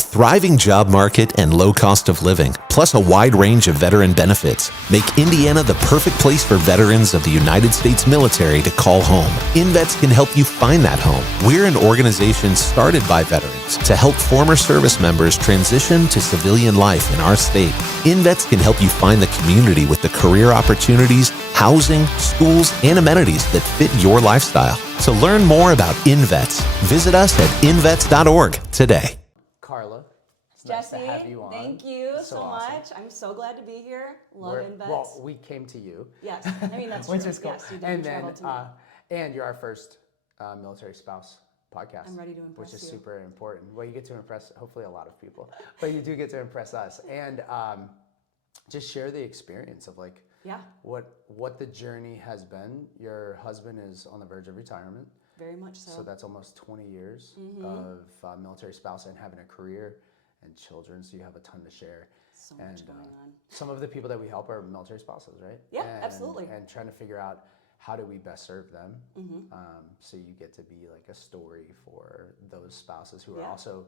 A thriving job market and low cost of living, plus a wide range of veteran benefits, make Indiana the perfect place for veterans of the United States military to call home. InVets can help you find that home. We're an organization started by veterans to help former service members transition to civilian life in our state. InVets can help you find the community with the career opportunities, housing, schools, and amenities that fit your lifestyle. To learn more about InVets, visit us at invets.org today. Karla, it's Jesse, nice to have you on. thank you so awesome. much. I'm so glad to be here. Love InVets. Well, we came to you. Yes, I mean that's Which true. is cool. Yes, you did And travel then, to me. and you're our first military spouse podcast. I'm ready to impress which is you. super important. Well, you get to impress hopefully a lot of people, but you do get to impress us. And just share the experience of like what the journey has been. Your husband is on the verge of retirement. Very much so. So that's almost 20 years of military spouse and having a career and children. So you have a ton to share. So much going on. Some of the people that we help are military spouses, right? Yeah, absolutely. And trying to figure out how do we best serve them. So you get to be like a story for those spouses who are also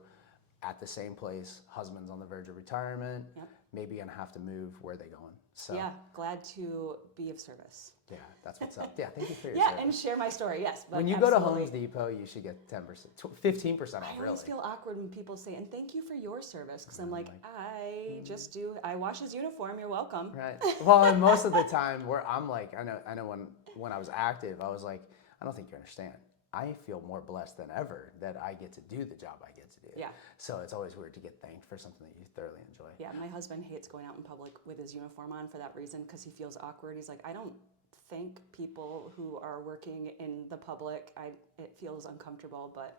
at the same place. Husband's on the verge of retirement. Maybe gonna have to move. Where are they going? So yeah, glad to be of service. yeah, that's what's up. Yeah, thank you for your Yeah, service. and share my story. Yes, but When you go to Home Depot, you should get 10%, 15% off. I always feel awkward when people say, "And thank you for your service," because I'm like, I just do. I wash his uniform. You're welcome. Right. Well, and most of the time, where I'm like, I know when I was active, I was like, I don't think you understand. I feel more blessed than ever that I get to do the job I get to do. Yeah. So it's always weird to get thanked for something that you thoroughly enjoy. Yeah, my husband hates going out in public with his uniform on for that reason because he feels awkward. He's like, I don't thank people who are working in the public. It feels uncomfortable, but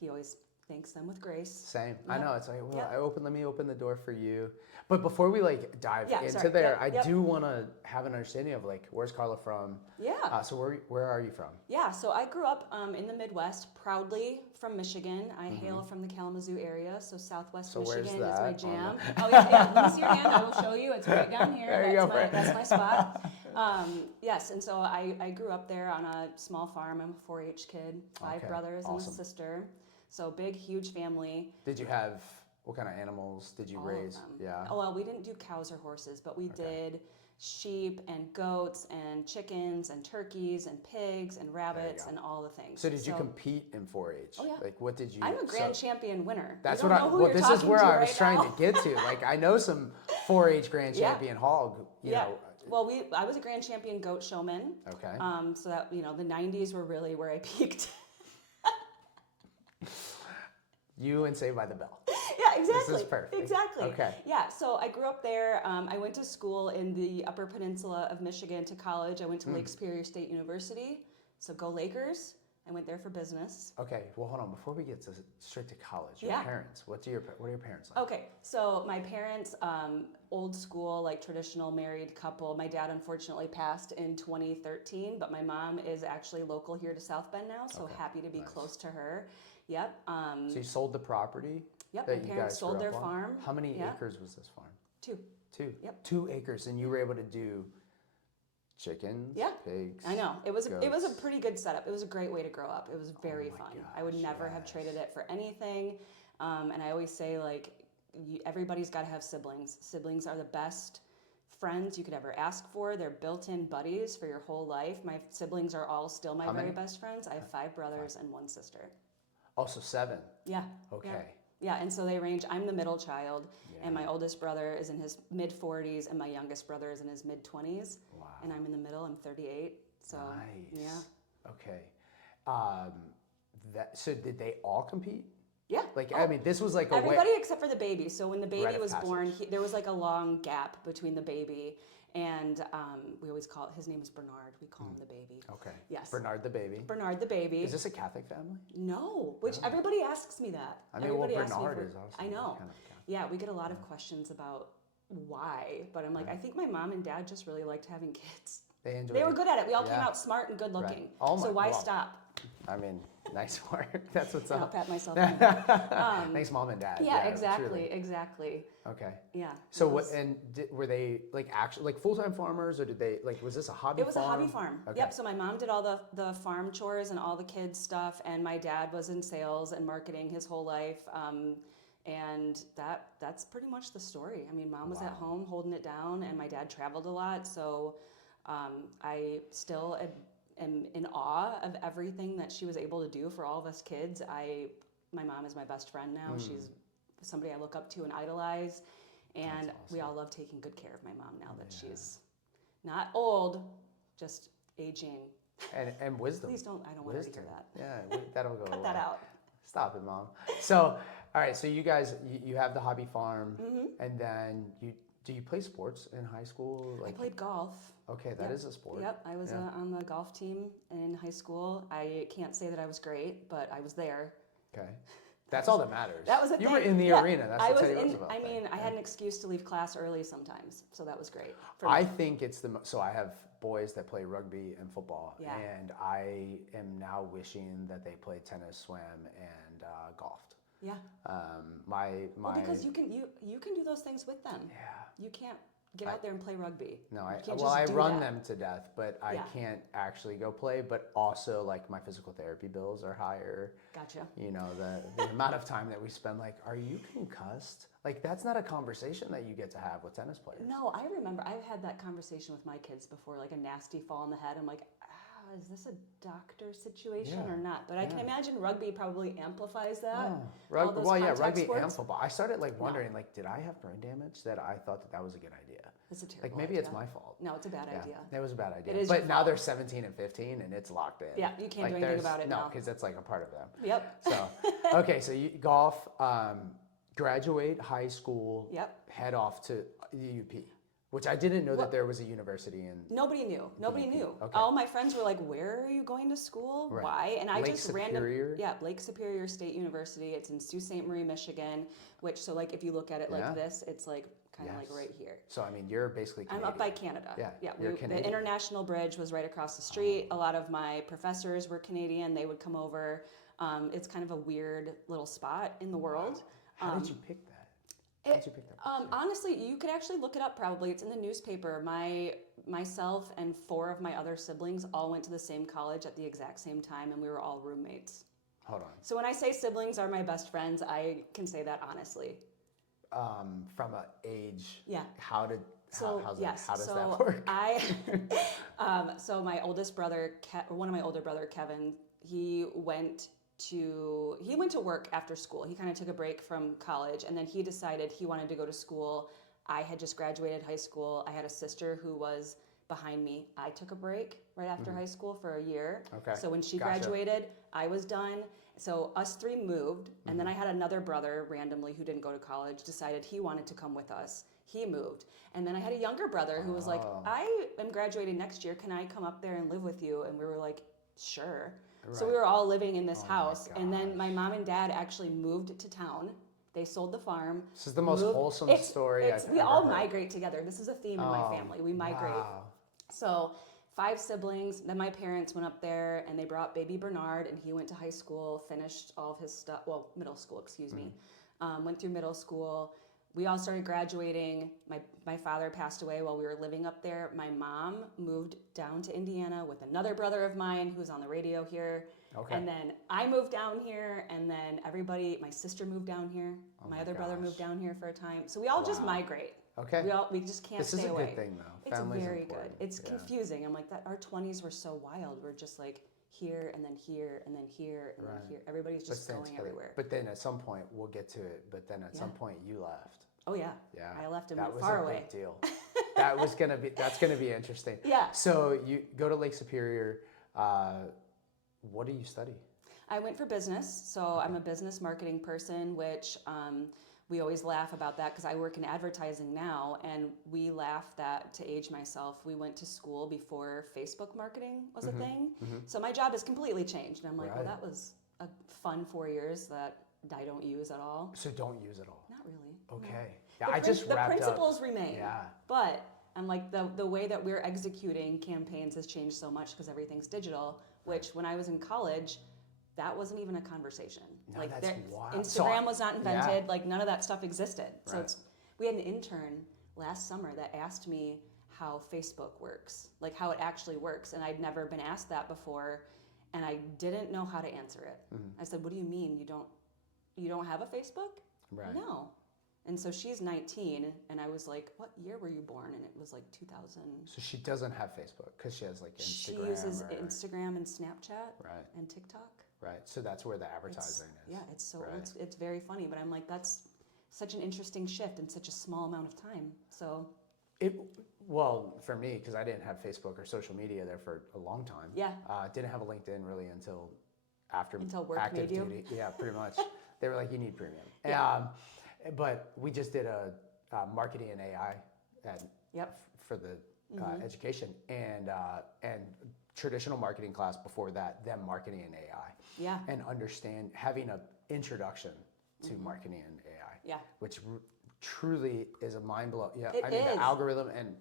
he always thanks them with grace. Same. I know. It's like, well, let me open the door for you. But before we like dive into there, I do want to have an understanding of like, where's Karla from? Yeah. So where are you from? Yeah. So I grew up in the Midwest, proudly from Michigan. I hail from the Kalamazoo area, so Southwest Michigan is my jam. Oh yeah. Let me see your hand. I will show you. It's right down here. There you go. That's my spot. Yes, and so I grew up there on a small farm. I'm a 4-H kid, 5 brothers and a sister. So big, huge family. Did you have, what kind of animals did you raise? Of them. Yeah. Oh, well, we didn't do cows or horses, but we did sheep and goats and chickens and turkeys and pigs and rabbits and all the things. So did you compete in 4-H? Oh yeah. Like what did you? I'm a grand champion winner. That's you what don't know I. who Well, you're this is where I was right trying now. to get to. Like I know some 4-H grand champion hog. You know. Well, I was a grand champion goat showman. Okay. So that the 90s were really where I peaked. You and Saved by the Bell. Yeah, exactly. This is perfect. Exactly. Okay. Yeah, so I grew up there. I went to school in the Upper Peninsula of Michigan to college. I went to Lake Superior State University. So go Lakers. I went there for business. Okay, well hold on. Before we get straight to college, your parents, what are your parents like? Okay, so my parents, old school, like traditional married couple. My dad unfortunately passed in 2013, but my mom is actually local here to South Bend now, so happy to be close to her. Yep. So you sold the property? Yep, my parents sold their farm. How many acres was this farm? 2. 2? Yep. 2 acres, and you were able to do chickens, pigs. I know. It was goats. a pretty good setup. It was a great way to grow up. It was very fun. I would never have traded it for anything. And I always say like everybody's got to have siblings. Siblings are the best friends you could ever ask for. They're built-in buddies for your whole life. My siblings are all still my very best friends. I have 5 brothers and 1 sister. Oh, so 7. Yeah. Okay. Yeah, and so they range. I'm the middle child, and my oldest brother is in his mid-40s, and my youngest brother is in his mid-20s. Wow. And I'm in the middle. I'm 38. So nice. Yeah. Okay. So did they all compete? Yeah. Like I mean, this was like everybody except for the baby. So when the baby was born, there was like a long gap between the baby. And we always call his name is Bernard. We call him the baby. Okay. Yes. Bernard the baby. Bernard the baby. Is this a Catholic family? No, which everybody asks me that. I mean, everybody Bernard is also. I know. Kind of yeah, we get a lot of questions about why, but I'm like, I think my mom and dad just really liked having kids. They were good at it. We all came out smart and good looking. Right. So why stop? I mean, nice work. That's what's up. I'll pat myself on the back. Thanks, Mom and Dad. Yeah, exactly. Okay. Yeah. So were they like actually like full-time farmers, or did they like was this a hobby farm? It was a hobby farm. Okay. Yep. So my mom did all the farm chores and all the kids stuff, and my dad was in sales and marketing his whole life. And that's pretty much the story. I mean, Mom was at home holding it down, and my dad traveled a lot. So I still am in awe of everything that she was able to do for all of us kids. My mom is my best friend now. She's somebody I look up to and idolize. And we all love taking good care of my mom now that she's not old, just aging. And wisdom. Please don't, I don't want to hear that. Yeah, that'll go Cut away. that out. Stop it, Mom. So, all right, so you guys, you have the hobby farm, and then do you play sports in high school? I played golf. Okay, that is a sport. Yep, I was on the golf team in high school. I can't say that I was great, but I was there. Okay. That's all that matters. That was a You thing. were in the arena. That's I the was Teddy in. Roosevelt I thing. mean, I had an excuse to leave class early sometimes, so that was great. I think it's so I have boys that play rugby and football, Yeah. and I am now wishing that they played tennis, swam, and golfed. Yeah. Well, because you can do those things with them. Yeah. You can't get out there and play rugby. No, You I can't just do run that. them to death, but I can't actually go play. But also, like, my physical therapy bills are higher. Gotcha. You know, the amount of time that we spend, like, are you concussed? Like, that's not a conversation that you get to have with tennis players. No, I remember I've had that conversation with my kids before, like a nasty fall on the head. I'm like, is this a doctor situation or not? But I can imagine rugby probably amplifies that. Rugby sports. and football. I started wondering, did I have brain damage that I thought that was a good idea? It's a terrible Maybe idea. it's my fault. No, it's a bad idea. It was a bad idea. It is but your now fault. they're 17 and 15 and it's locked in. Yeah, you can't do anything about it no, now. because that's like a part of them. Yep. So, okay, so you golf, graduate high school, head off to the UP, which I didn't know that there was a university in. Nobody knew. Nobody knew. Okay. All my friends were like, "Where are you going to school? Right. Why?" And I Lake just Superior? Lake Superior State University. It's in Sault Ste. Marie, Michigan. Which, so like if you look at it like this, it's like kind of like right here. So I mean, you're basically Canadian. I'm up by Canada. Yeah, you're Canadian. The International Bridge was right across the street. A lot of my professors were Canadian. They would come over. It's kind of a weird little spot in the world. How did you pick that? How did you pick that? Honestly, you could actually look it up probably. It's in the newspaper. Myself and 4 of my other siblings all went to the same college at the exact same time, and we were all roommates. Hold on. So when I say siblings are my best friends, I can say that honestly. From an age. Yeah. How does that work? So my oldest brother, one of my older brother, Kevin, he went to work after school. He kind of took a break from college, and then he decided he wanted to go to school. I had just graduated high school. I had a sister who was behind me. I took a break right after high school for a year. Okay. So when she graduated, I was done. So us 3 moved, and then I had another brother randomly who didn't go to college, decided he wanted to come with us. He moved. And then I had a younger brother who was like, I am graduating next year. Can I come up there and live with you? And we were like, sure. Right. So we were all living in this house. And then my mom and dad actually moved to town. They sold the farm. This is the most wholesome story I've We ever all heard. migrate together. This is a theme in my family. We migrate. Wow. So 5 siblings. Then my parents went up there and they brought baby Bernard, and he went to high school, finished all of his stuff. Well, middle school, excuse me. Went through middle school. We all started graduating. My father passed away while we were living up there. My mom moved down to Indiana with another brother of mine who's on the radio here. Okay. And then I moved down here, and then my sister moved down here. My other brother moved down here for a time. So we all just migrate. Okay. We just can't stay away. This is a good thing, though. It's Family's very important. good. It's confusing. I'm like, our 20s were so wild. We're just like here and then here and then here and then here. Everybody's just going everywhere. But then at some point, we'll get to it, but then at some point you left. Oh yeah. Yeah. I left and went far away. That was a big deal. That's gonna be interesting. Yeah. So you go to Lake Superior. What do you study? I went for business. So I'm a business marketing person, which we always laugh about that because I work in advertising now, and we laugh that to age myself. We went to school before Facebook marketing was a thing. So my job has completely changed. And I'm like, well, that was a fun 4 years that I don't use at all. So don't use it all? Not really. Okay. No. Yeah, The principles remain. Yeah. But I'm like, the way that we're executing campaigns has changed so much because everything's digital, which when I was in college, that wasn't even a conversation. No, like that's wild. Instagram was not invented. Like none of that stuff existed. So we had an intern last summer that asked me how Facebook works, like how it actually works. And I'd never been asked that before, and I didn't know how to answer it. I said, what do you mean you don't have a Facebook? Right. No. And so she's 19, and I was like, what year were you born? And it was like 2000. So she doesn't have Facebook because she has like Instagram. She uses Instagram and Snapchat and TikTok. Right. So that's where the advertising is. Yeah, it's very funny, but I'm like, that's such an interesting shift in such a small amount of time. So well, for me, because I didn't have Facebook or social media there for a long time. Yeah. Didn't have a LinkedIn really until work active made you. duty. Yeah, pretty much. They were like, you need premium. Yeah. But we just did a marketing and AI for the education and traditional marketing class before that, then marketing and AI. Yeah. And having an introduction to marketing and AI. Yeah. Which truly is a mind blow. Yeah. It is. The algorithm and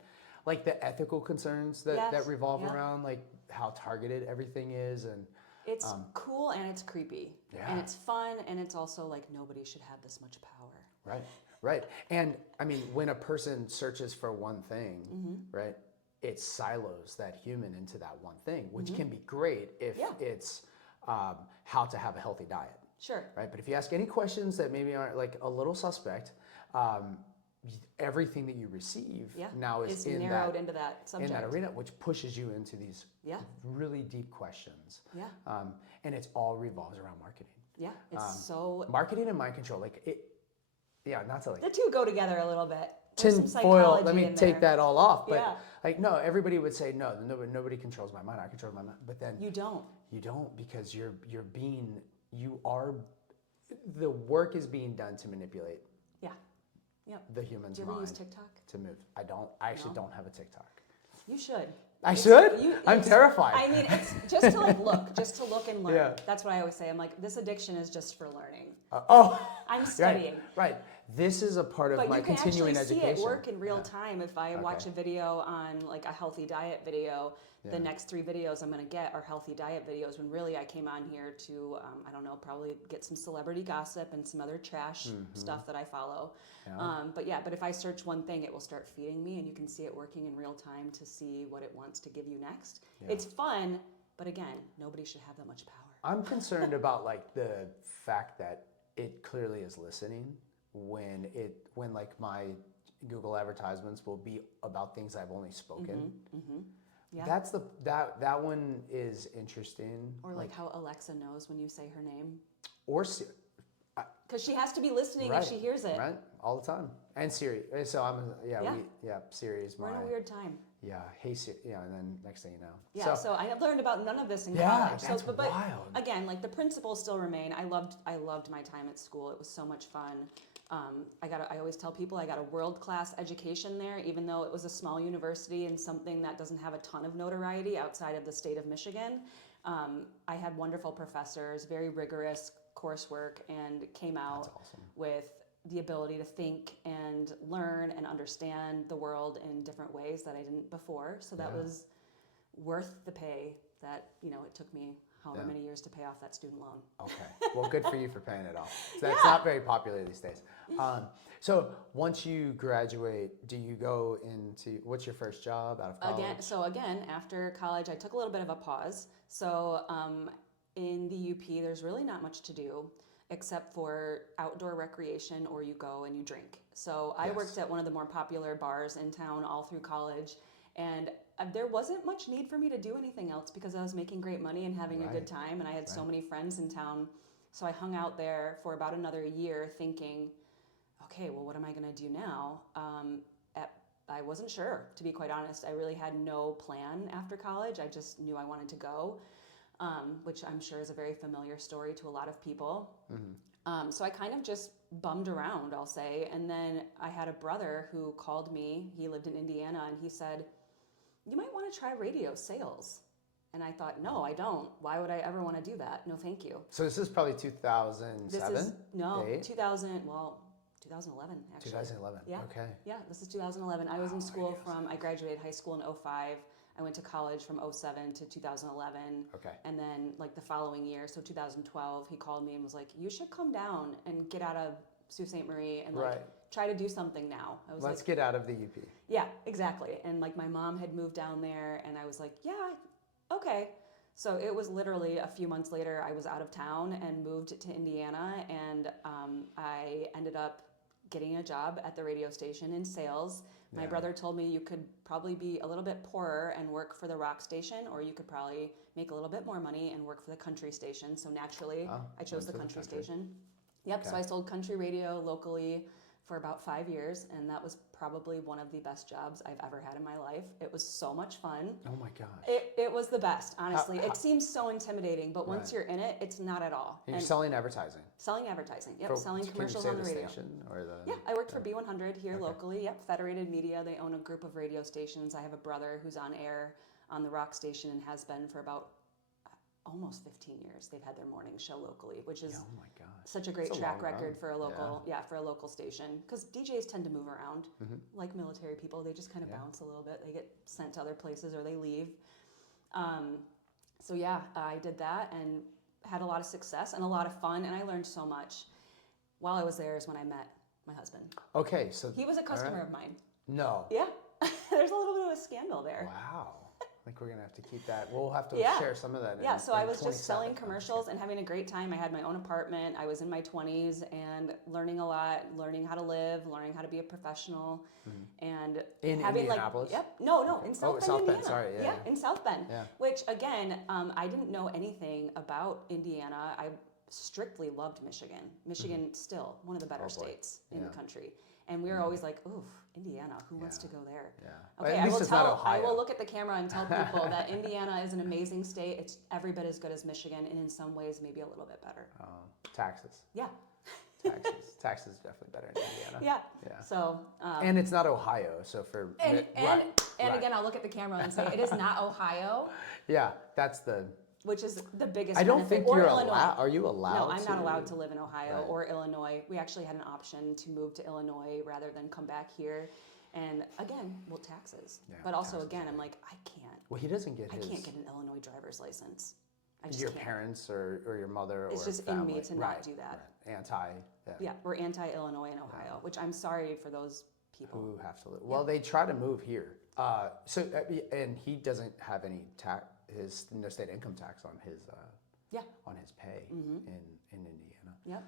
like the ethical concerns that revolve around like how targeted everything is and it's cool and it's creepy. Yeah. And it's fun and it's also like nobody should have this much power. Right. And I mean, when a person searches for one thing, right, it silos that human into that one thing, which can be great if it's how to have a healthy diet. Sure. Right. But if you ask any questions that maybe aren't like a little suspect, everything that you receive now is narrowed into that subject. In that arena, which pushes you into these really deep questions. Yeah. And it's all revolves around marketing. Yeah. It's so marketing and mind control, like it. Yeah, not to like the two go together a little bit. Tin foil. Let me take that all off. But yeah. like no, everybody would say no. Nobody controls my mind. I control my mind. But then you don't. You don't because the work is being done to manipulate. Yeah. Yep. The human's mind. Do you ever use TikTok? To move. I don't. I actually don't have a TikTok. You should. I should? I'm terrified. I mean, it's just to like look and learn. Yeah. That's what I always say. I'm like, this addiction is just for learning. I'm studying. Right. This is a part of my continuing education. But you can actually see it work in real time. If I watch a video on like a healthy diet video, the next 3 videos I'm going to get are healthy diet videos when really I came on here to, I don't know, probably get some celebrity gossip and some other trash stuff that I follow. Yeah. But if I search one thing, it will start feeding me and you can see it working in real time to see what it wants to give you next. Yeah. It's fun, but again, nobody should have that much power. I'm concerned about like the fact that it clearly is listening when like my Google advertisements will be about things I've only spoken. Yeah. That's that one is interesting. Or like how Alexa knows when you say her name. Or because she has to be listening if she hears it. Right, all the time. And Siri. So Siri is We're in a weird time. Yeah, hey Siri. Yeah, and then next thing you know. Yeah. So I learned about none of this in college. That's but wild. Again, like the principles still remain. I loved my time at school. It was so much fun. I always tell people I got a world-class education there, even though it was a small university and something that doesn't have a ton of notoriety outside of the state of Michigan. I had wonderful professors, very rigorous coursework, and came out with the ability to think and learn and understand the world in different ways that I didn't before. So that was worth the pay that, it took me however many years to pay off that student loan. Okay. Well, good for you for paying it off. So that's not very popular these days. So once you graduate, do you go into, what's your first job out of college? Again, after college, I took a little bit of a pause. So in the UP, there's really not much to do except for outdoor recreation, or you go and you drink. So I worked at one of the more popular bars in town all through college, and there wasn't much need for me to do anything else because I was making great money and having a good time, and I had so many friends in town. So I hung out there for about another year thinking, okay, well, what am I going to do now? I wasn't sure, to be quite honest. I really had no plan after college. I just knew I wanted to go, which I'm sure is a very familiar story to a lot of people. So I kind of just bummed around, I'll say. And then I had a brother who called me. He lived in Indiana, and he said, you might want to try radio sales. And I thought, no, I don't. Why would I ever want to do that? No, thank you. So this is probably 2007? 2011, actually. 2011, okay. Yeah, this is 2011. I was in school I graduated high school in 2005. I went to college from 2007 to 2011. Okay. And then like the following year, so 2012, he called me and was like, you should come down and get out of Sault Ste. Marie and try to do something now. I was Let's get out of the UP. Yeah, exactly. And like my mom had moved down there, and I was like, yeah, okay. So it was literally a few months later, I was out of town and moved to Indiana, and I ended up getting a job at the radio station in sales. My brother told me you could probably be a little bit poorer and work for the rock station, or you could probably make a little bit more money and work for the country station. So naturally, I chose the country station. Yep, so I sold country radio locally for about 5 years, and that was probably one of the best jobs I've ever had in my life. It was so much fun. Oh my gosh. It was the best, honestly. It seems so intimidating, but once you're in it, it's not at all. And you're selling advertising? Selling advertising, yep. Selling commercials on the radio. The station or the... Yeah, I worked for B100 here locally. Yep, Federated Media. They own a group of radio stations. I have a brother who's on air on the rock station and has been for about almost 15 years. They've had their morning show locally, which is such a great track record for a local, for a local station. Because DJs tend to move around, like military people. They just kind of bounce a little bit. They get sent to other places or they leave. So yeah, I did that and had a lot of success and a lot of fun, and I learned so much. While I was there is when I met my husband. Okay, so he was a customer of mine. No. Yeah, there's a little bit of a scandal there. Wow. I think we're going to have to keep that. We'll have to share some of that. So I was just selling commercials and having a great time. I had my own apartment. I was in my 20s and learning a lot, learning how to live, learning how to be a professional. And in having Indianapolis? No, in South Bend, South Indiana. Bend, sorry. Yeah, in South Bend. Yeah. Which, again, I didn't know anything about Indiana. I strictly loved Michigan. Michigan, still one of the better states in the country. And we were always like, oof, Indiana, who wants to go there? Yeah. Okay, at least it's not Ohio. I will look at the camera and tell people that Indiana is an amazing state. It's every bit as good as Michigan, and in some ways, maybe a little bit better. Taxes. Yeah. Taxes definitely better in Indiana. Yeah. So. And it's not Ohio, so for. And again, I'll look at the camera and say it is not Ohio. Yeah, that's the. Which is the biggest. I don't benefit. think you're Illinois. allowed. Are you allowed? No, I'm not allowed to live in Ohio Right. or Illinois. We actually had an option to move to Illinois rather than come back here. And again, taxes. Yeah, but also, taxes, again, I'm like, I can't. Well, he doesn't get his. I can't get an Illinois driver's license. I just your can't. parents or your mother it's or just family. in me to not do that. Right. Anti. Yeah, we're anti-Illinois in Ohio, which I'm sorry for those people who have to live. Well, they try to move here. And he doesn't have any his no state income tax on his on his pay in Indiana. Yep.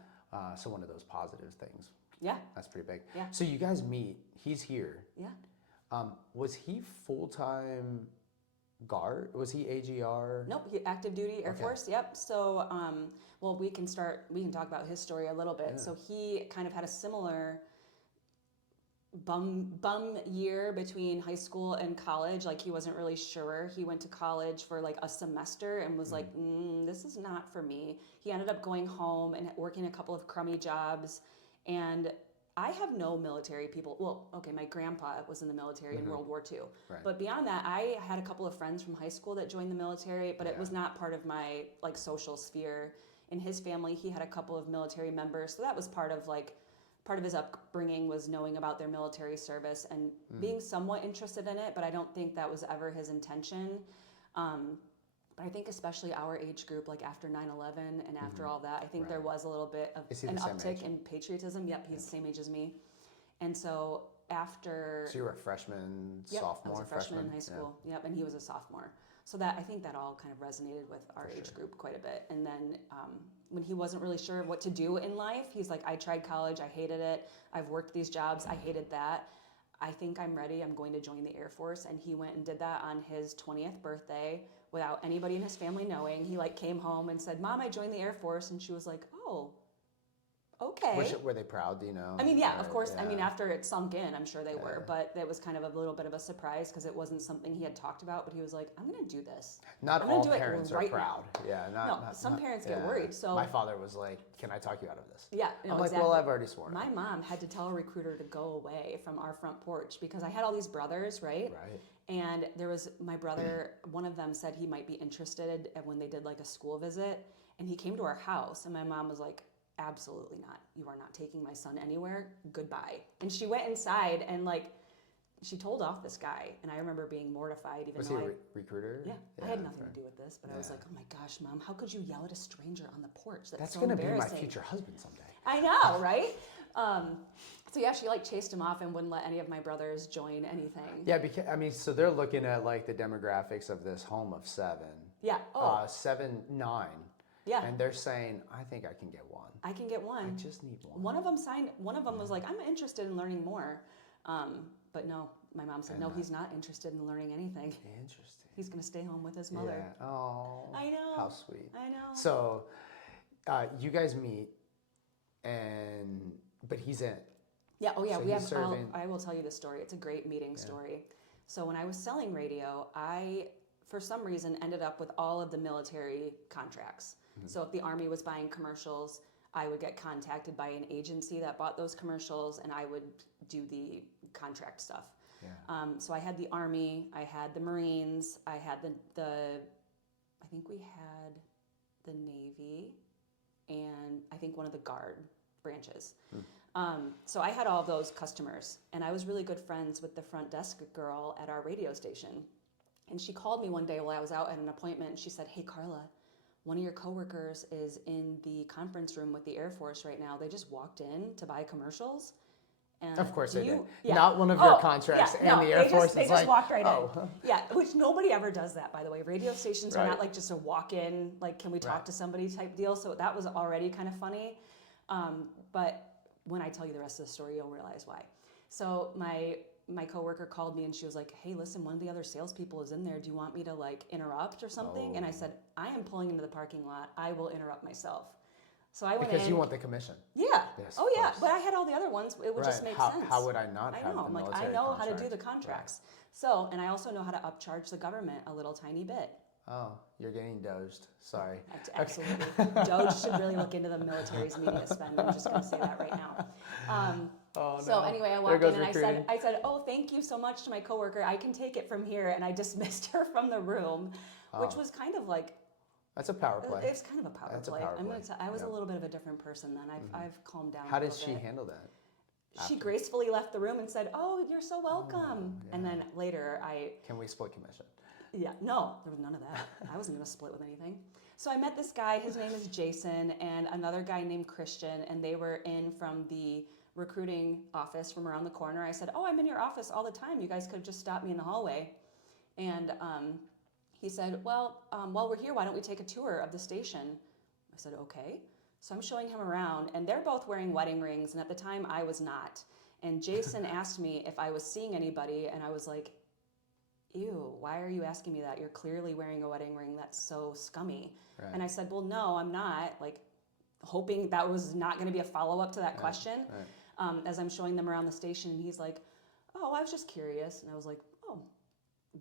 So one of those positive things. Yeah. That's pretty big. Yeah. So you guys meet. He's here. Yeah. Was he full-time guard? Was he AGR? Nope. Active duty Air Force. Yep. So, well, we can talk about his story a little bit. Yeah. So he kind of had a similar bum year between high school and college. Like he wasn't really sure. He went to college for like a semester and was like, this is not for me. He ended up going home and working a couple of crummy jobs. And I have no military people. Well, okay, my grandpa was in the military in World War II. Right. But beyond that, I had a couple of friends from high school that joined the military, but it was not part of my like social sphere. In his family, he had a couple of military members. So that was part of his upbringing was knowing about their military service and being somewhat interested in it, but I don't think that was ever his intention. But I think especially our age group, like after 9/11 and after all that, I think there was a little bit of an uptick in patriotism. Yep, he's the same age as me. And so after... So you were a freshman, sophomore? I was a freshman in high school. Yeah. Yep, and he was a sophomore. So that I think that all kind of resonated with our age group quite a bit. And then when he wasn't really sure what to do in life, he's like, I tried college, I hated it. I've worked these jobs, I hated that. I think I'm ready, I'm going to join the Air Force. And he went and did that on his 20th birthday without anybody in his family knowing. He like came home and said, Mom, I joined the Air Force. And she was like, oh, okay. Were they proud, do you know? I mean, yeah, of course. Yeah. I mean, after it sunk in, I'm sure they were, but it was kind of a little bit of a surprise because it wasn't something he had talked about, but he was like, I'm going to do this. Not all parents are proud. Yeah, some parents get worried. So my father was like, can I talk you out of this? Yeah, no, I'm like, exactly. well, I've already sworn. My mom had to tell a recruiter to go away from our front porch because I had all these brothers, right? Right. And there was my brother, one of them said he might be interested when they did like a school visit, and he came to our house, and my mom was like, absolutely not. You are not taking my son anywhere. Goodbye. And she went inside and like, she told off this guy. And I remember being mortified. Even was though he a recruiter? Yeah. I had nothing to do with this, but I was like, oh my gosh, Mom, how could you yell at a stranger on the porch? That's so going to be my embarrassing. future husband someday. I know, right? So yeah, she like chased him off and wouldn't let any of my brothers join anything. Yeah, because I mean, so they're looking at like the demographics of this home of 7. Yeah. Oh. 7, 9. Yeah. And they're saying, I think I can get one. I can get one. I just need one. One of them signed. One of them was like, I'm interested in learning more. But no, my mom said, no, he's not interested in learning anything. Interesting. He's going to stay home with his mother. Yeah. Oh. I know. How sweet. I know. So, you guys meet, but he's in. Yeah. Oh, yeah. So I will tell you the story. It's a great meeting story. So when I was selling radio, I, for some reason, ended up with all of the military contracts. So if the Army was buying commercials, I would get contacted by an agency that bought those commercials, and I would do the contract stuff. Yeah. So I had the Army, I had the Marines, I had I think we had the Navy, and I think one of the Guard branches. So I had all of those customers, and I was really good friends with the front desk girl at our radio station. And she called me one day while I was out at an appointment, and she said, hey, Karla, one of your coworkers is in the conference room with the Air Force right now. They just walked in to buy commercials. And of course they did. Yeah. Not one of your contracts, and the Air Force they is just like, walked right in. Yeah, which nobody ever does that, by the way. Radio stations are not like just a walk-in, like, can we talk to somebody type deal. So that was already kind of funny. But when I tell you the rest of the story, you'll realize why. So my coworker called me and she was like, hey, listen, one of the other salespeople is in there. Do you want me to like interrupt or something? And I said, I am pulling into the parking lot. I will interrupt myself. So I went in. Because you want the commission. Yeah. Yes, oh, yeah. But I had all the other ones. It would just make sense. How would I not have the the military military I know contract? how to do the contracts. So, and I also know how to upcharge the government a little tiny bit. Oh, you're getting dozed. Sorry. Absolutely. Doge should really look into the military's media spend. I'm just going to say that right now. So anyway, I walked in and I said, oh, thank you so much to my coworker. I can take it from here. And I dismissed her from the room, which was kind of like, that's a power play. It's kind of a power play. I was a little bit of a different person then. I've calmed down. How did she handle that? She gracefully left the room and said, oh, you're so welcome. And then later Can we split commission? Yeah, no, there was none of that. I wasn't going to split with anything. So I met this guy, his name is Jason, and another guy named Christian, and they were in from the recruiting office from around the corner. I said, oh, I'm in your office all the time. You guys could just stop me in the hallway. And he said, well, while we're here, why don't we take a tour of the station? I said, okay. So I'm showing him around, and they're both wearing wedding rings, and at the time I was not. And Jason asked me if I was seeing anybody, and I was like, ew, why are you asking me that? You're clearly wearing a wedding ring. That's so scummy. Right. And I said, well, no, I'm not, like hoping that was not going to be a follow-up to that question. Right. As I'm showing them around the station, and he's like, oh, I was just curious. And I was like, oh,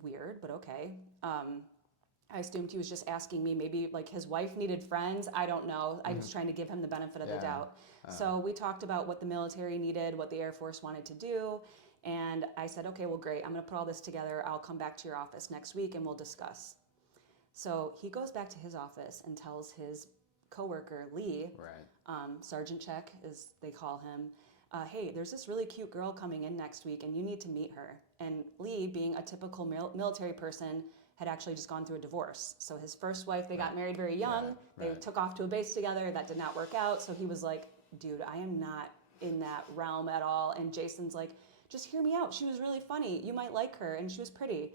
weird, but okay. I assumed he was just asking me, maybe like his wife needed friends. I don't know. I was trying to give him the benefit of the doubt. So we talked about what the military needed, what the Air Force wanted to do. And I said, okay, well, great. I'm going to put all this together. I'll come back to your office next week and we'll discuss. So he goes back to his office and tells his coworker, Lee, Sergeant Check, as they call him, hey, there's this really cute girl coming in next week and you need to meet her. And Lee, being a typical military person, had actually just gone through a divorce. So his first wife, they got married very young. They took off to a base together. That did not work out. So he was like, dude, I am not in that realm at all. And Jason's like, just hear me out. She was really funny. You might like her. And she was pretty.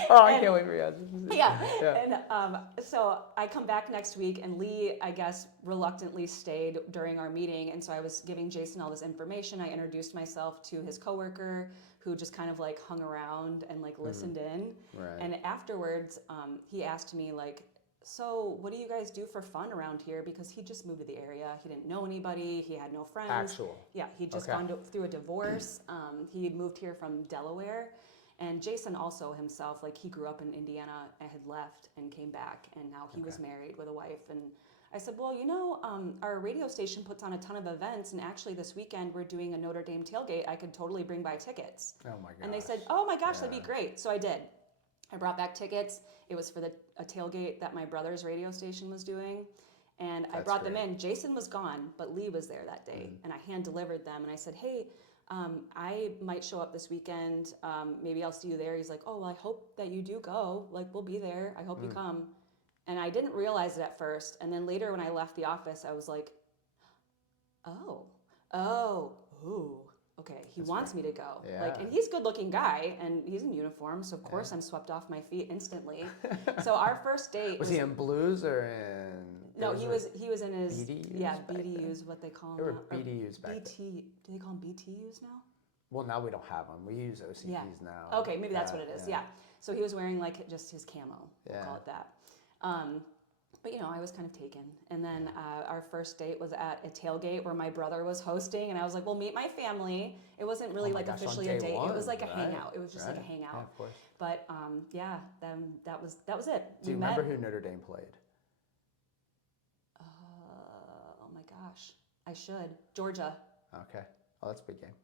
I can't wait for you. Yeah. And so I come back next week, and Lee, I guess, reluctantly stayed during our meeting. And so I was giving Jason all this information. I introduced myself to his coworker, who just kind of like hung around and like listened in. Right. And afterwards, he asked me like, so what do you guys do for fun around here? Because he just moved to the area. He didn't know anybody. He had no friends. Yeah, he'd just gone through a divorce. He had moved here from Delaware. And Jason also himself, like he grew up in Indiana and had left and came back. And now he was married with a wife. And I said, well, you know, our radio station puts on a ton of events. And actually this weekend we're doing a Notre Dame tailgate. I could totally bring by tickets. Oh my gosh. And they said, oh my gosh, that'd be great. So I did. I brought back tickets. It was for a tailgate that my brother's radio station was doing. And I brought them in. Jason was gone, but Lee was there that day. And I hand delivered them. And I said, hey, I might show up this weekend. Maybe I'll see you there. He's like, oh, well, I hope that you do go. Like, we'll be there. I hope you come. And I didn't realize it at first. And then later when I left the office, I was like, ooh. okay, he wants me to go. Yeah. Like, and he's a good looking guy and he's in uniform. So of course I'm swept off my feet instantly. So our first date was he in blues or in? No, he was in his BDUs BDUs, what they call them. There now. were BDUs back then. BT. Do they call them BTUs now? Well, now we don't have them. We use OCPs now. Okay, maybe that's what it is. Yeah. So he was wearing like just his camo. We'll call it that. But you know, I was kind of taken. And then our first date was at a tailgate where my brother was hosting, and I was like, "Well, meet my family." It wasn't really officially a date. It was like a hangout. It was just like a hangout. Yeah, of course. But then that was it. Do you remember who Notre Dame played? Oh my gosh, I should. Georgia. Okay. Oh, that's a big game.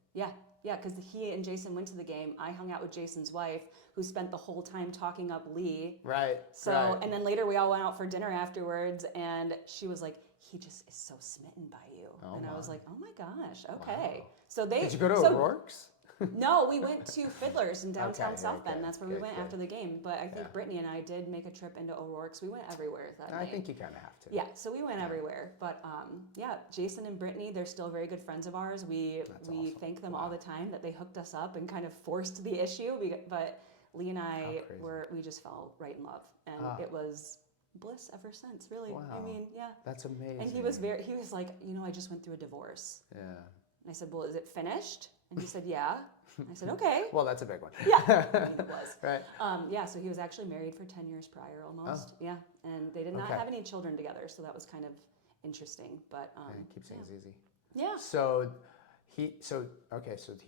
Yeah, because he and Jason went to the game. I hung out with Jason's wife, who spent the whole time talking up Lee. Right. So, and then later we all went out for dinner afterwards, and she was like, "He just is so smitten by you." And I was like, "Oh my gosh, okay." Wow. So Did you go to O'Rourke's? No, we went to Fiddler's in downtown South Bend. That's where we went good. after the game. But I think Brittany and I did make a trip into O'Rourke's. We went everywhere that night. I think you kind of have to. Yeah, so we went everywhere. But Jason and Brittany, they're still very good friends of ours. We awesome. thank them all the time that they hooked us up and kind of forced the issue. But Lee and I we just fell right in love, and it was bliss ever since. Really, Wow. I mean, yeah. That's amazing. And he was like, I just went through a divorce. Yeah. And I said, well, is it finished? And he said, yeah. And I said, okay. Well, that's a big one. Yeah, I mean, it was. Right. So he was actually married for 10 years prior almost. Oh. Yeah. And they did not have any children together, so that was kind of interesting. But Keep things easy. Yeah. So he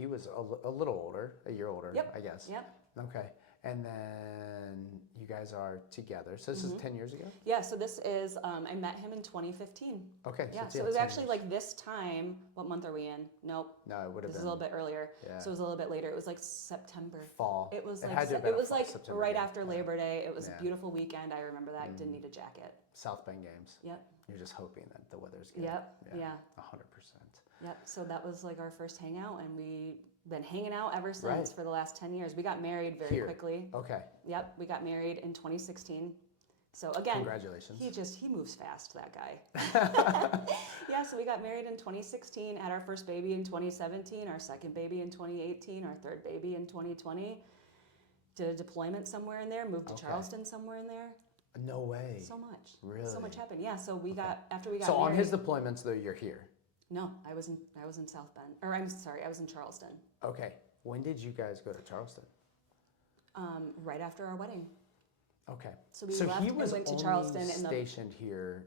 was a little older, a year older, I guess. Yep. Okay. And then you guys are together. So this is 10 years ago? Yeah, so this is, I met him in 2015. Okay. Yeah, so it was actually like this time, what month are we in? Nope. No, it would have been. This is a little bit earlier. Yeah. So it was a little bit later. It was like September. Fall. It was had to have like, been September right game. after Labor Day. It was a beautiful weekend. I remember that. Didn't need a jacket. South Bend games. Yep. You're just hoping that the weather's good. Yep. Yeah. 100%. Yep. So that was like our first hangout, and we been hanging out ever since for the last 10 years. We got married very quickly. Okay. Yep. We got married in 2016. So again, congratulations. He moves fast, that guy. Yeah, so we got married in 2016, had our first baby in 2017, our second baby in 2018, our third baby in 2020. Did a deployment somewhere in there, moved to Charleston somewhere in there. No way. So much. Really? So much happened. Yeah, so we got after we got So married. on his deployments though, you're here. No, I was in South Bend. Or I'm sorry, I was in Charleston. Okay. When did you guys go to Charleston? Right after our wedding. Okay. So we left he was and went to only Charleston stationed here.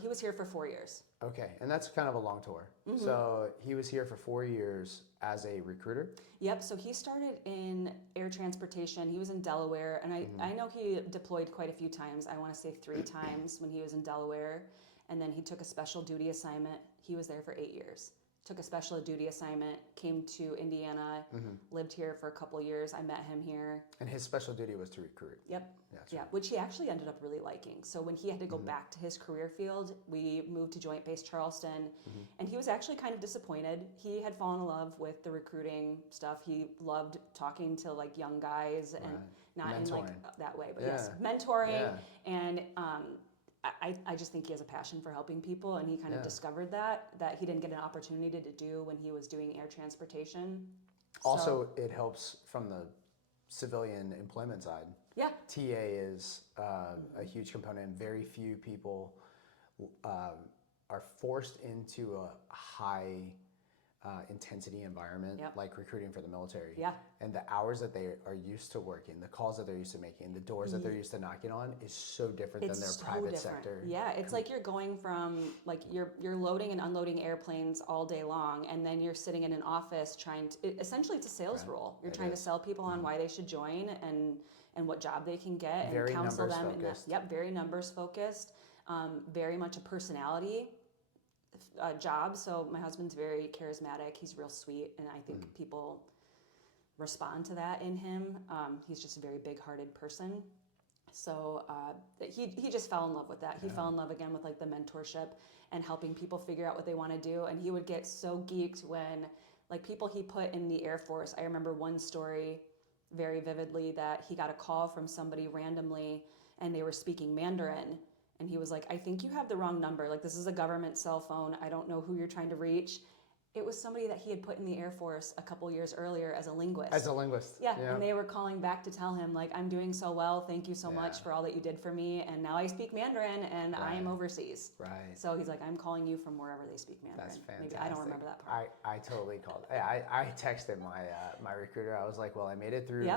He was here for 4 years. Okay, and that's kind of a long tour. So he was here for 4 years as a recruiter. Yep. So he started in air transportation. He was in Delaware, and I know he deployed quite a few times. I want to say 3 times when he was in Delaware, and then he took a special duty assignment. He was there for 8 years. Took a special duty assignment, came to Indiana, lived here for a couple years. I met him here. And his special duty was to recruit. Yep. That's yeah, which he actually ended up really liking. So when he had to go back to his career field, we moved to Joint Base Charleston, and he was actually kind of disappointed. He had fallen in love with the recruiting stuff. He loved talking to like young guys and not mentoring. In like that way, but yes, mentoring and I just think he has a passion for helping people, and he kind of discovered that he didn't get an opportunity to do when he was doing air transportation. Also, it helps from the civilian employment side. Yeah. TA is a huge component. Very few people are forced into a high intensity environment like recruiting for the military. Yeah. And the hours that they are used to working, the calls that they're used to making, the doors that they're used to knocking on is so different than their private sector. Yeah, it's like you're going from like you're loading and unloading airplanes all day long, and then you're sitting in an office trying to essentially it's a sales role. You're trying to sell people on why they should join and what job they can get very and counsel them. Focused. Very numbers focused. Very much a personality job. So my husband's very charismatic. He's real sweet, and I think people respond to that in him. He's just a very big-hearted person. So he just fell in love with that. He fell in love again with like the mentorship and helping people figure out what they want to do. And he would get so geeked when like people he put in the Air Force. I remember one story very vividly that he got a call from somebody randomly, and they were speaking Mandarin. And he was like, I think you have the wrong number. Like, this is a government cell phone. I don't know who you're trying to reach. It was somebody that he had put in the Air Force a couple years earlier as a linguist. As a linguist. Yeah, and they were calling back to tell him, like, I'm doing so well, thank you so much for all that you did for me, and now I speak Mandarin, and I am overseas. Right. So he's like, I'm calling you from wherever they speak Mandarin. That's fantastic. Maybe I don't remember that part. I totally called. I texted my recruiter. I was like, well, I made it through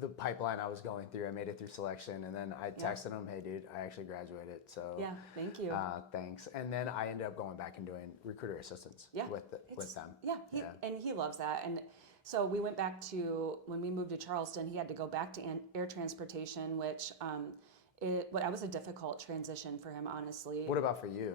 the pipeline I was going through. I made it through selection, and then I texted him, hey, dude, I actually graduated. So yeah, thank you. Thanks. And then I ended up going back and doing recruiter assistance with them. Yeah, and he loves that. And so we went back to, when we moved to Charleston, he had to go back to air transportation, which that was a difficult transition for him, honestly. What about for you?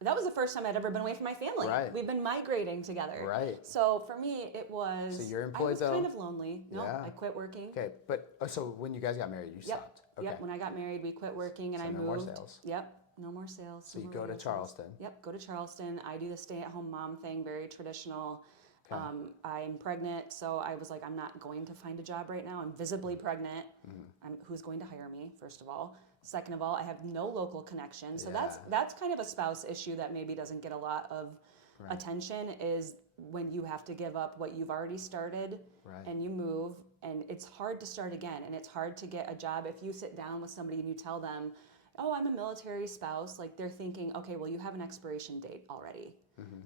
That was the first time I'd ever been away from my family. Right. We've been migrating together. Right. So for me, it was. So you're employed, I was though? kind of lonely. No, I quit working. Okay, but so when you guys got married, you stopped. Okay. Yep. When I got married, we quit working and I moved. No more sales. Yep. No more sales. So you go to Charleston. Yep. Go to Charleston. I do the stay-at-home mom thing, very traditional. Okay. I'm pregnant, so I was like, I'm not going to find a job right now. I'm visibly pregnant. Who's going to hire me, first of all? Second of all, I have no local connection. So that's kind of a spouse issue that maybe doesn't get a lot of attention, is when you have to give up what you've already started and you move, and it's hard to start again, and it's hard to get a job. If you sit down with somebody and you tell them, oh, I'm a military spouse, like they're thinking, okay, well, you have an expiration date already.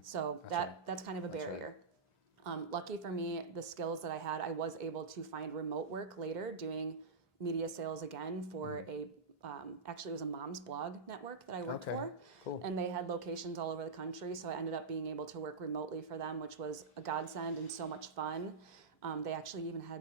So that's kind of a barrier. Lucky for me, the skills that I had, I was able to find remote work later doing media sales again for actually it was a mom's blog network that I worked for. Cool. And they had locations all over the country, so I ended up being able to work remotely for them, which was a godsend and so much fun. They actually even had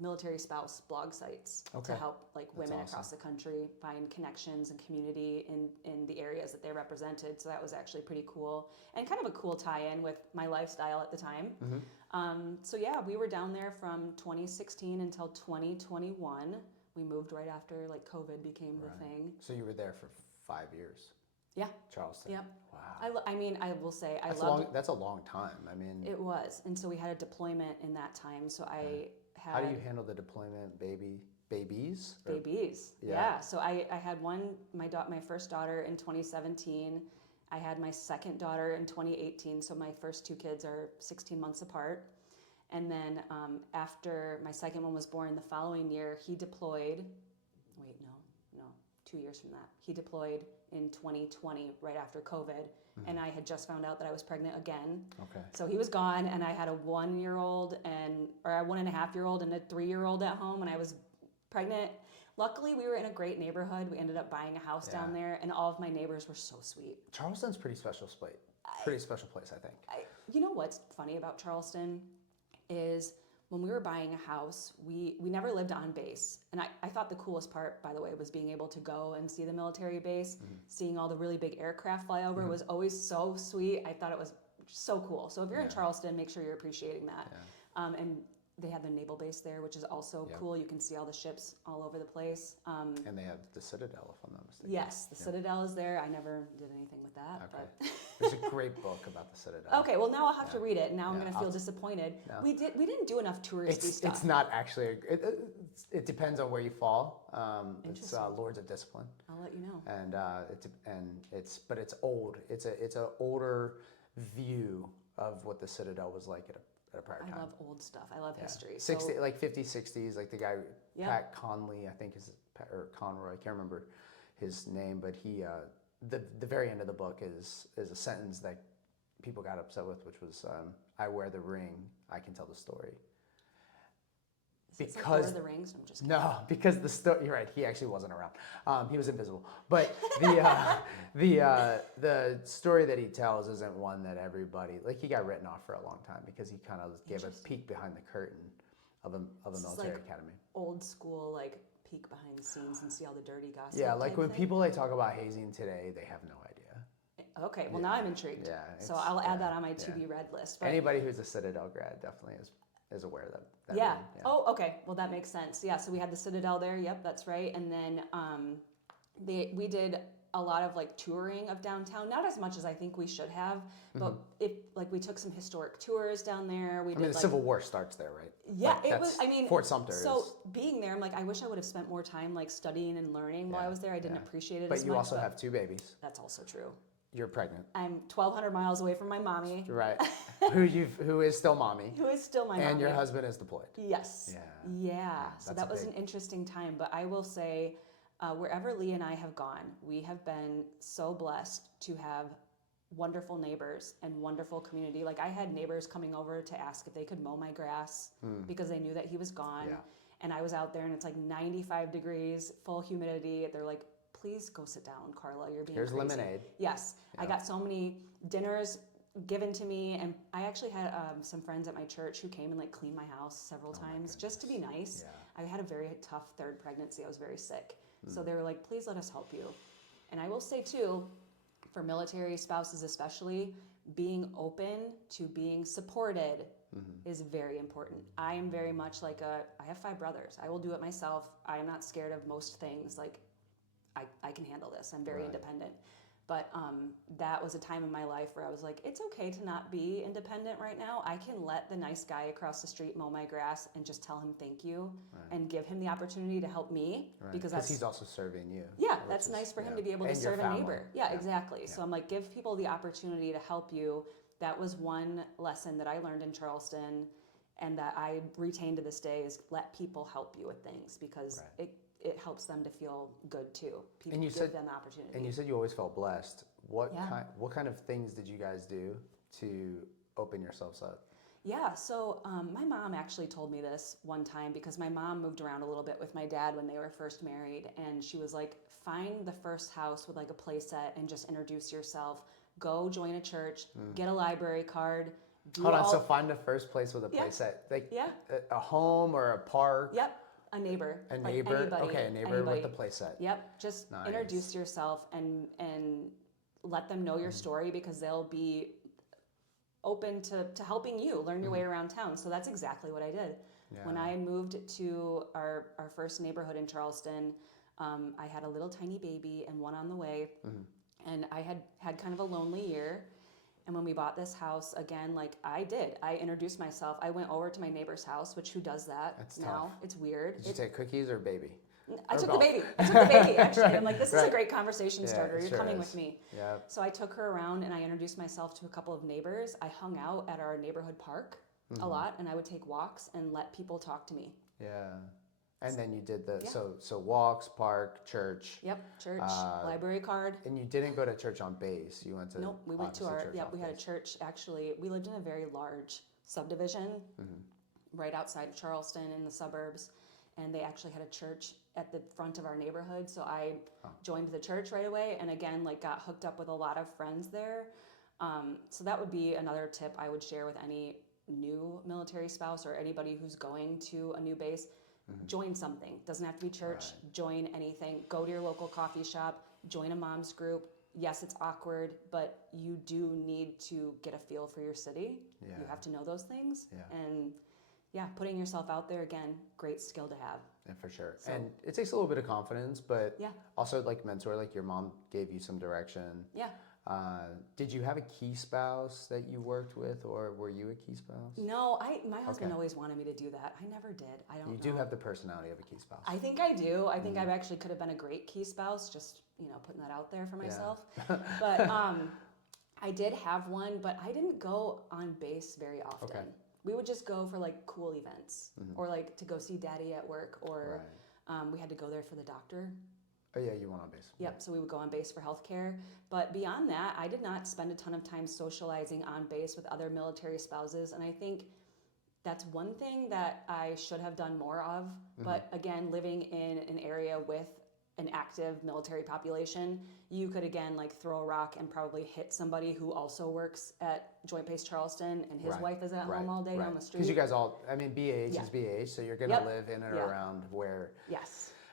military spouse blog sites to help women across the country find connections and community in the areas that they represented. So that was actually pretty cool, and kind of a cool tie-in with my lifestyle at the time. So yeah, we were down there from 2016 until 2021. We moved right after COVID became the thing. So you were there for 5 years. Yeah. Charleston. Yep. Wow. I will say that's a long time. I mean, it was, and so we had a deployment in that time. So I had. How do you handle the deployment, babies? Babies. Yeah. So I had my first daughter in 2017. I had my second daughter in 2018. So my first two kids are 16 months apart. And then after my second one was born, the following year, he deployed. Wait, no, 2 years from that. He deployed in 2020, right after COVID. And I had just found out that I was pregnant again. Okay. So he was gone, and I had a 1-year-old or a 1.5-year-old and a 3-year-old at home, and I was pregnant. Luckily, we were in a great neighborhood. We ended up buying a house down there, and all of my neighbors were so sweet. Charleston's pretty special place. Pretty special place, I think. You know what's funny about Charleston is when we were buying a house, we never lived on base. And I thought the coolest part, by the way, was being able to go and see the military base. Seeing all the really big aircraft fly over was always so sweet. I thought it was so cool. So if you're in Charleston, make sure you're appreciating that. And they have the naval base there, which is also cool. You can see all the ships all over the place. And they have the Citadel, if I'm not mistaken. Yes, the Citadel is there. I never did anything with that. Okay. But There's a great book about the Citadel. Okay, well now I'll have to read it. Now I'm going to feel disappointed. No. We didn't do enough touristy stuff. It's not actually. It depends on where you fall. It's Lords of Discipline. I'll let you know. And it's old. It's an older view of what the Citadel was like at a prior time. I love old stuff. I love history. 50s, 60s, like the guy, Pat Conley, I think or Conroy, I can't remember his name, but he, the very end of the book is a sentence that people got upset with, which was, I wear the ring, I can tell the story. Because Lord of the Rings? I'm just kidding. No, because the story. You're right. He actually wasn't around. He was invisible. But the story that he tells isn't one that everybody he got written off for a long time because he kind of gave a peek behind the curtain of a military academy. Old school peek behind the scenes and see all the dirty gossip. Yeah, when people talk about hazing today, they have no idea. Okay, well now I'm intrigued. Yeah. So I'll add that on my to be read list. But anybody who's a Citadel grad definitely is aware of that. Yeah. Oh, okay. Well, that makes sense. Yeah. So we had the Citadel there. Yep, that's right. And then we did a lot of touring of downtown. Not as much as I think we should have, but we took some historic tours down there. The Civil War starts there, right? Yeah, it was. Fort Sumter. So being there, I'm I wish I would have spent more time studying and learning while I was there. I didn't appreciate it. But as you much, also have 2 babies. That's also true. You're pregnant. I'm 1,200 miles away from my mommy. Right. Who is still mommy. Who is still my mommy. And your husband is deployed. Yes. Yeah. So that was an interesting time. But I will say, wherever Lee and I have gone, we have been so blessed to have wonderful neighbors and wonderful community. Like I had neighbors coming over to ask if they could mow my grass because they knew that he was gone. Yeah. And I was out there and it's like 95 degrees, full humidity. They're like, please go sit down, Karla. You're being Here's crazy. lemonade. Yes. Yeah. I got so many dinners given to me, and I actually had some friends at my church who came and like cleaned my house several times just to be nice. Yeah. I had a very tough third pregnancy. I was very sick. So they were like, please let us help you. And I will say too, for military spouses especially, being open to being supported is very important. I am very much like I have 5 brothers. I will do it myself. I am not scared of most things. Like I can handle this. I'm very independent. But that was a time in my life where I was like, it's okay to not be independent right now. I can let the nice guy across the street mow my grass and just tell him thank you and give him the opportunity to help me because he's also serving you. Yeah, that's nice for him to be able to serve a neighbor. Yeah, exactly. Yeah. So I'm like, give people the opportunity to help you. That was one lesson that I learned in Charleston and that I retain to this day is let people help you with things because it helps them to feel good too. People give them the opportunity. And you said you always felt blessed. What kind of things did you guys do to open yourselves up? Yeah, so my mom actually told me this one time because my mom moved around a little bit with my dad when they were first married, and she was like, find the first house with like a play set and just introduce yourself. Go join a church, get a library card. Hold on, so find the first place with a play set. Like a home or a park? Yep. A neighbor. A neighbor? Like anybody, okay, a neighbor with the play set. Yep. Just introduce yourself and let them know your story because they'll be open to helping you learn your way around town. So that's exactly what I did. Yeah. When I moved to our first neighborhood in Charleston, I had a little tiny baby and one on the way. And I had kind of a lonely year. And when we bought this house, again, like I introduced myself. I went over to my neighbor's house, which who does that now? Tough. It's weird. Did you take cookies or baby? I took the baby. Actually. I'm like, this is a great conversation starter. You're coming with me. Yeah. So I took her around and I introduced myself to a couple of neighbors. I hung out at our neighborhood park a lot and I would take walks and let people talk to me. Yeah. And then you did so walks, park, church. Yep, church, library card. And you didn't go to church on base. You went to Nope, we went to we had a church actually. We lived in a very large subdivision right outside of Charleston in the suburbs. And they actually had a church at the front of our neighborhood. So I joined the church right away and again, like got hooked up with a lot of friends there. So that would be another tip I would share with any new military spouse or anybody who's going to a new base. Join something. Doesn't have to be church. Join anything. Go to your local coffee shop. Join a mom's group. Yes, it's awkward, but you do need to get a feel for your city. Yeah. You have to know those things. Yeah. And putting yourself out there, again, great skill to have. Yeah, for sure. So, and it takes a little bit of confidence, but also like mentor, like your mom gave you some direction. Yeah. Did you have a key spouse that you worked with, or were you a key spouse? No, my husband always wanted me to do that. I never did. I don't know. You do have the personality of a key spouse. I think I do. I think I actually could have been a great key spouse, just, putting that out there for myself. But I did have one, but I didn't go on base very often. Okay. We would just go for like cool events or like to go see daddy at work or we had to go there for the doctor. Oh yeah, you went on base. Yep, so we would go on base for healthcare. But beyond that, I did not spend a ton of time socializing on base with other military spouses. And I think that's one thing that I should have done more of. But again, living in an area with an active military population, you could again like throw a rock and probably hit somebody who also works at Joint Base Charleston and his wife is at home all day down the street. Because you guys BAH is BAH, so you're going to live in and around where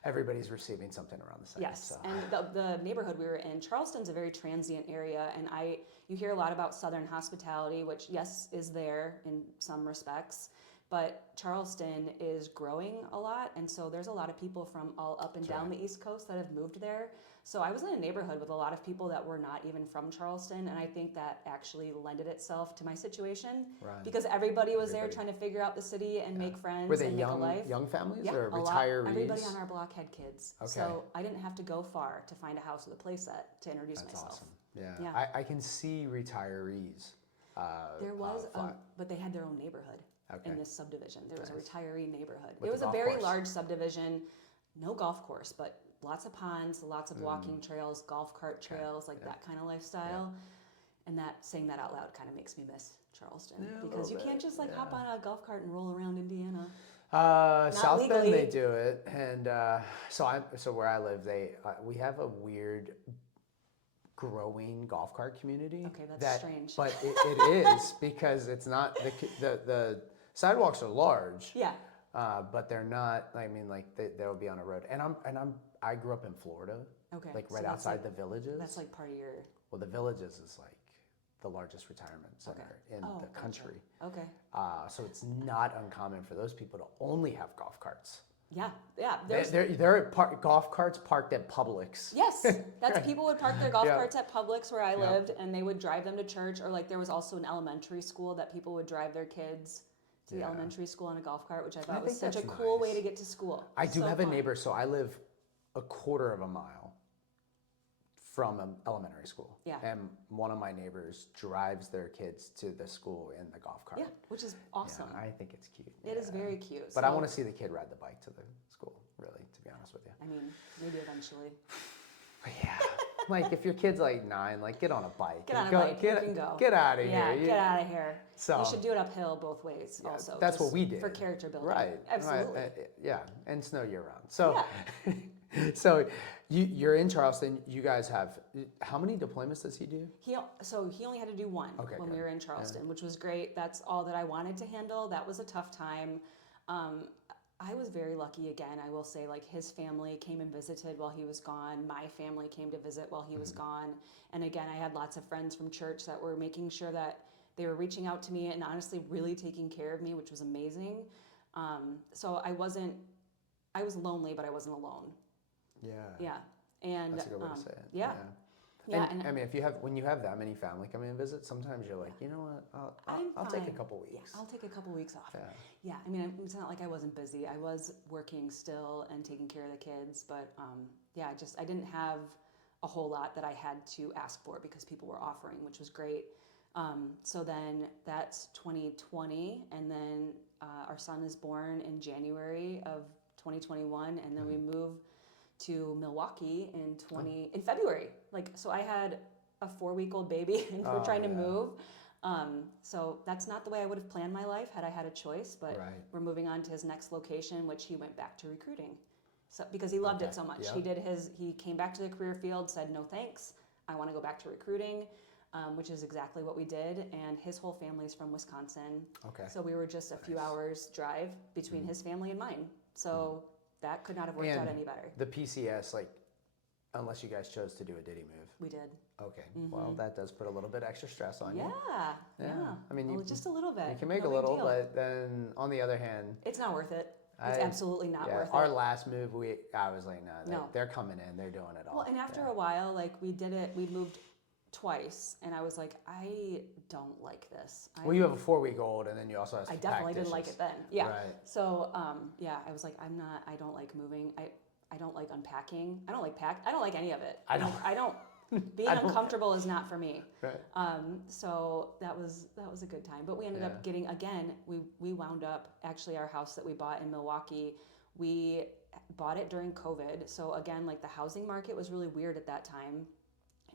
everybody's receiving something around the site. Yes, so. And the neighborhood we were in, Charleston's a very transient area, and you hear a lot about Southern hospitality, which yes, is there in some respects, but Charleston is growing a lot, and so there's a lot of people from all up and down the East Coast that have moved there. So I was in a neighborhood with a lot of people that were not even from Charleston, and I think that actually lended itself to my situation because everybody was there trying to figure out the city and make friends Were they and make a life. Young families Yeah, or a retirees? Lot. Everybody on our block had kids, Okay. so I didn't have to go far to find a house with a play set to introduce myself. Awesome. Yeah. I can see retirees. There was, flat. but they had their own neighborhood Okay. in this subdivision. There was a retiree neighborhood. With It was a a golf very course. large subdivision, no golf course, but lots of ponds, lots of walking trails, golf cart trails, like that kind of lifestyle. And that saying that out loud kind of makes me miss Charleston because you can't just like hop on a golf cart and roll around Indiana. South legally. Bend, they do it, and so where I live, we have a weird growing golf cart community. Okay, that's strange. But it is because it's not the sidewalks are large. Yeah. But they're not. I mean, like they'll be on a road, and I grew up in Florida. Okay. Like so right that's outside like, the villages. That's like part of your. Well, the villages is like the largest retirement center in the country. Okay. So it's not uncommon for those people to only have golf carts. Yeah, yeah. They're golf carts parked at Publix. Yes, that's people would park their golf carts at Publix where I lived, and they would drive them to church. Or like there was also an elementary school that people would drive their kids to the elementary school on a golf cart, which I thought was such a cool way to get to school. I do have a neighbor, so I live a quarter of a mile from an elementary school. Yeah. And one of my neighbors drives their kids to the school in the golf cart. Yeah, which is awesome. Yeah, I think it's cute. It is very cute. But I want to see the kid ride the bike to the school, really, to be honest with you. I mean, maybe eventually. Yeah. Like if your kid's like 9, like get on a bike. Get on a bike. You can go. Get out of Yeah, here. get out of here. So you should do it uphill both ways also. That's what just we did. For character building. Right. Absolutely. Yeah, and snow year round. So, so you're in Charleston. You guys have, how many deployments does he do? He only had to do one when we were in Charleston, which was great. That's all that I wanted to handle. That was a tough time. I was very lucky again. I will say, like his family came and visited while he was gone. My family came to visit while he was gone. And again, I had lots of friends from church that were making sure that they were reaching out to me and honestly really taking care of me, which was amazing. So I was lonely, but I wasn't alone. Yeah. Yeah. And that's a good way to say it. Yeah. Yeah, and I mean, when you have that many family coming and visit, sometimes you're like, you know what, I'll take a couple weeks. Yeah, I'll take a couple weeks off. Yeah. Yeah, I mean, it's not like I wasn't busy. I was working still and taking care of the kids, but yeah, I didn't have a whole lot that I had to ask for because people were offering, which was great. So then that's 2020, and then our son is born in January of 2021, and then we move to Milwaukee in February. Like, so I had a 4-week-old baby and we're trying to move. So that's not the way I would have planned my life had I had a choice, but we're moving on to his next location, which he went back to recruiting. So because he loved it so much. He came back to the career field, said, no thanks, I want to go back to recruiting, which is exactly what we did. And his whole family's from Wisconsin. Okay. So we were just a few hours drive between his family and mine. So that could not have worked out any better. The PCS, like, unless you guys chose to do a Diddy move. We did. Okay. Well, that does put a little bit extra stress on you. Yeah. I mean, just a little bit. You can make a little, but then on the other hand, it's not worth it. It's absolutely not worth it. Our last move, I was like, no, they're coming in, they're doing it all. Well, and after a while, like we did it, we moved twice, and I was like, I don't like this. Well, you have a 4-week-old, and then you also have to I definitely didn't like it then. Yeah. Right. So, I was like, I don't like moving. I don't like unpacking. I don't like any of it. I don't. Being uncomfortable is not for me. Right. So that was a good time. But we ended up getting, again, we wound up, actually our house that we bought in Milwaukee, we bought it during COVID. So again, like the housing market was really weird at that time.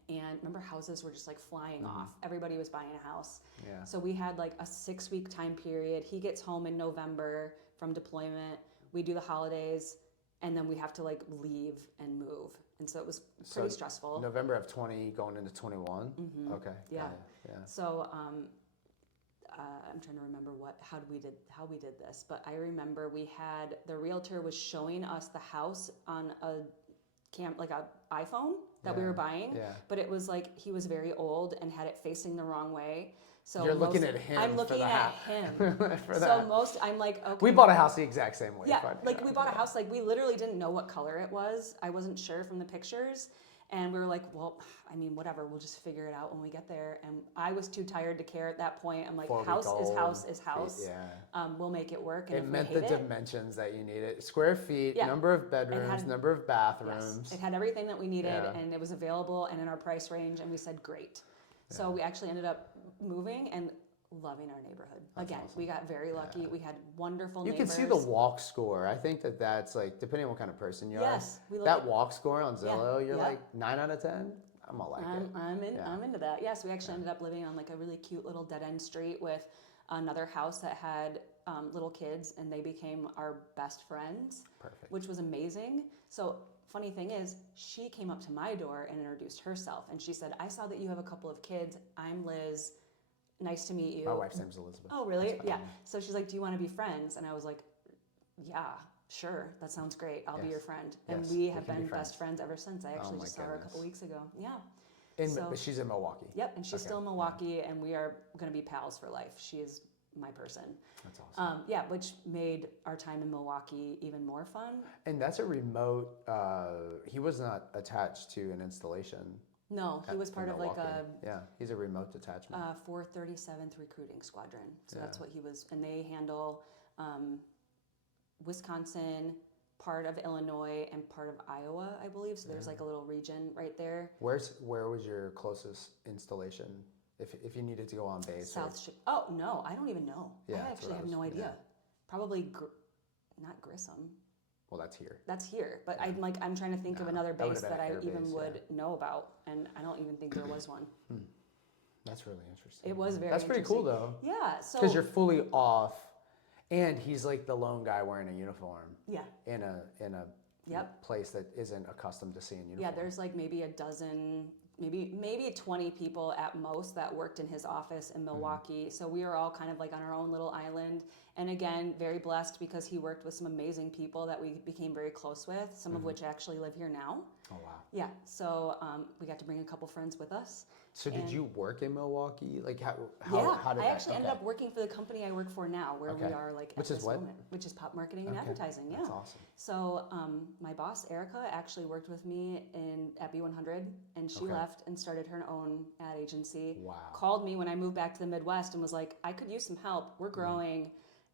And remember, houses were just like flying off. Everybody was buying a house. Yeah. So we had like a 6-week time period. He gets home in November from deployment. We do the holidays, and then we have to like leave and move. And so it was pretty stressful. November of 20 going into 21. Okay. Yeah. So I'm trying to remember how we did this, but I remember the realtor was showing us the house on a iPhone that we were buying, but it was like he was very old and had it facing the wrong way. So you're looking at him. I'm looking at him. For that. I'm like, okay. We bought a house the exact same way. Yeah, we bought a house, like we literally didn't know what color it was. I wasn't sure from the pictures. And we were like, well, I mean, whatever, we'll just figure it out when we get there. And I was too tired to care at that point. I'm like, house is house is house. Yeah. We'll make it work. And it meant the dimensions that you needed. Square feet, Yeah. number of bedrooms, number of bathrooms. Yes, it had everything that we needed, and it was available and in our price range, and we said, great. So we actually ended up moving and loving our neighborhood. Again, awesome. We got very lucky. Yeah. We had wonderful neighbors. You can see the walk score. I think that's like, depending on what kind of person you are. That walk score on Zillow, you're like 9 out of 10. I'm gonna like it. I'm into that. Yes, we actually ended up living on like a really cute little dead-end street with another house that had little kids, and they became our best friends. Perfect. Which was amazing. So funny thing is, she came up to my door and introduced herself, and she said, I saw that you have a couple of kids. I'm Liz. Nice to meet you. My wife's name's Elizabeth. Oh, really? Yeah. So she's like, do you want to be friends? And I was like, yeah, sure. That sounds great. I'll be your friend. And we have been best friends ever since. I actually just saw her a couple weeks ago. Yeah. But she's in Milwaukee. Yep. And she's still in Milwaukee, and we are going to be pals for life. She is my person. That's awesome. Which made our time in Milwaukee even more fun. And that's a remote, he was not attached to an installation. No, he was part of like a... Yeah, he's a remote detachment. 437th Recruiting Squadron. So that's what he was. And they handle Wisconsin, part of Illinois, and part of Iowa, I believe. So there's like a little region right there. Where was your closest installation? If you needed to go on base? Oh, no, I don't even know. Yeah, I actually have no idea. Probably not Grissom. Well, that's here. That's here, but I'm trying to think of another base that I even would know about, and I don't even think there was one. That's really interesting. It was very. That's pretty cool, though. Yeah, so because you're fully off, and he's like the lone guy wearing a uniform. Yeah. In a place that isn't accustomed to seeing uniform. Yeah, there's like maybe a dozen, maybe 20 people at most that worked in his office in Milwaukee. So we were all kind of like on our own little island. And again, very blessed because he worked with some amazing people that we became very close with, some of which actually live here now. Oh, wow. Yeah, so we got to bring a couple friends with us. So did you work in Milwaukee? Like how did that? I actually ended up working for the company I work for now, where we are like which at is this what? moment, which is Pop Marketing and Advertising. Yeah, that's awesome. So my boss Erica actually worked with me at B100, and she left and started her own ad agency. Wow. Called me when I moved back to the Midwest and was like, I could use some help. We're growing,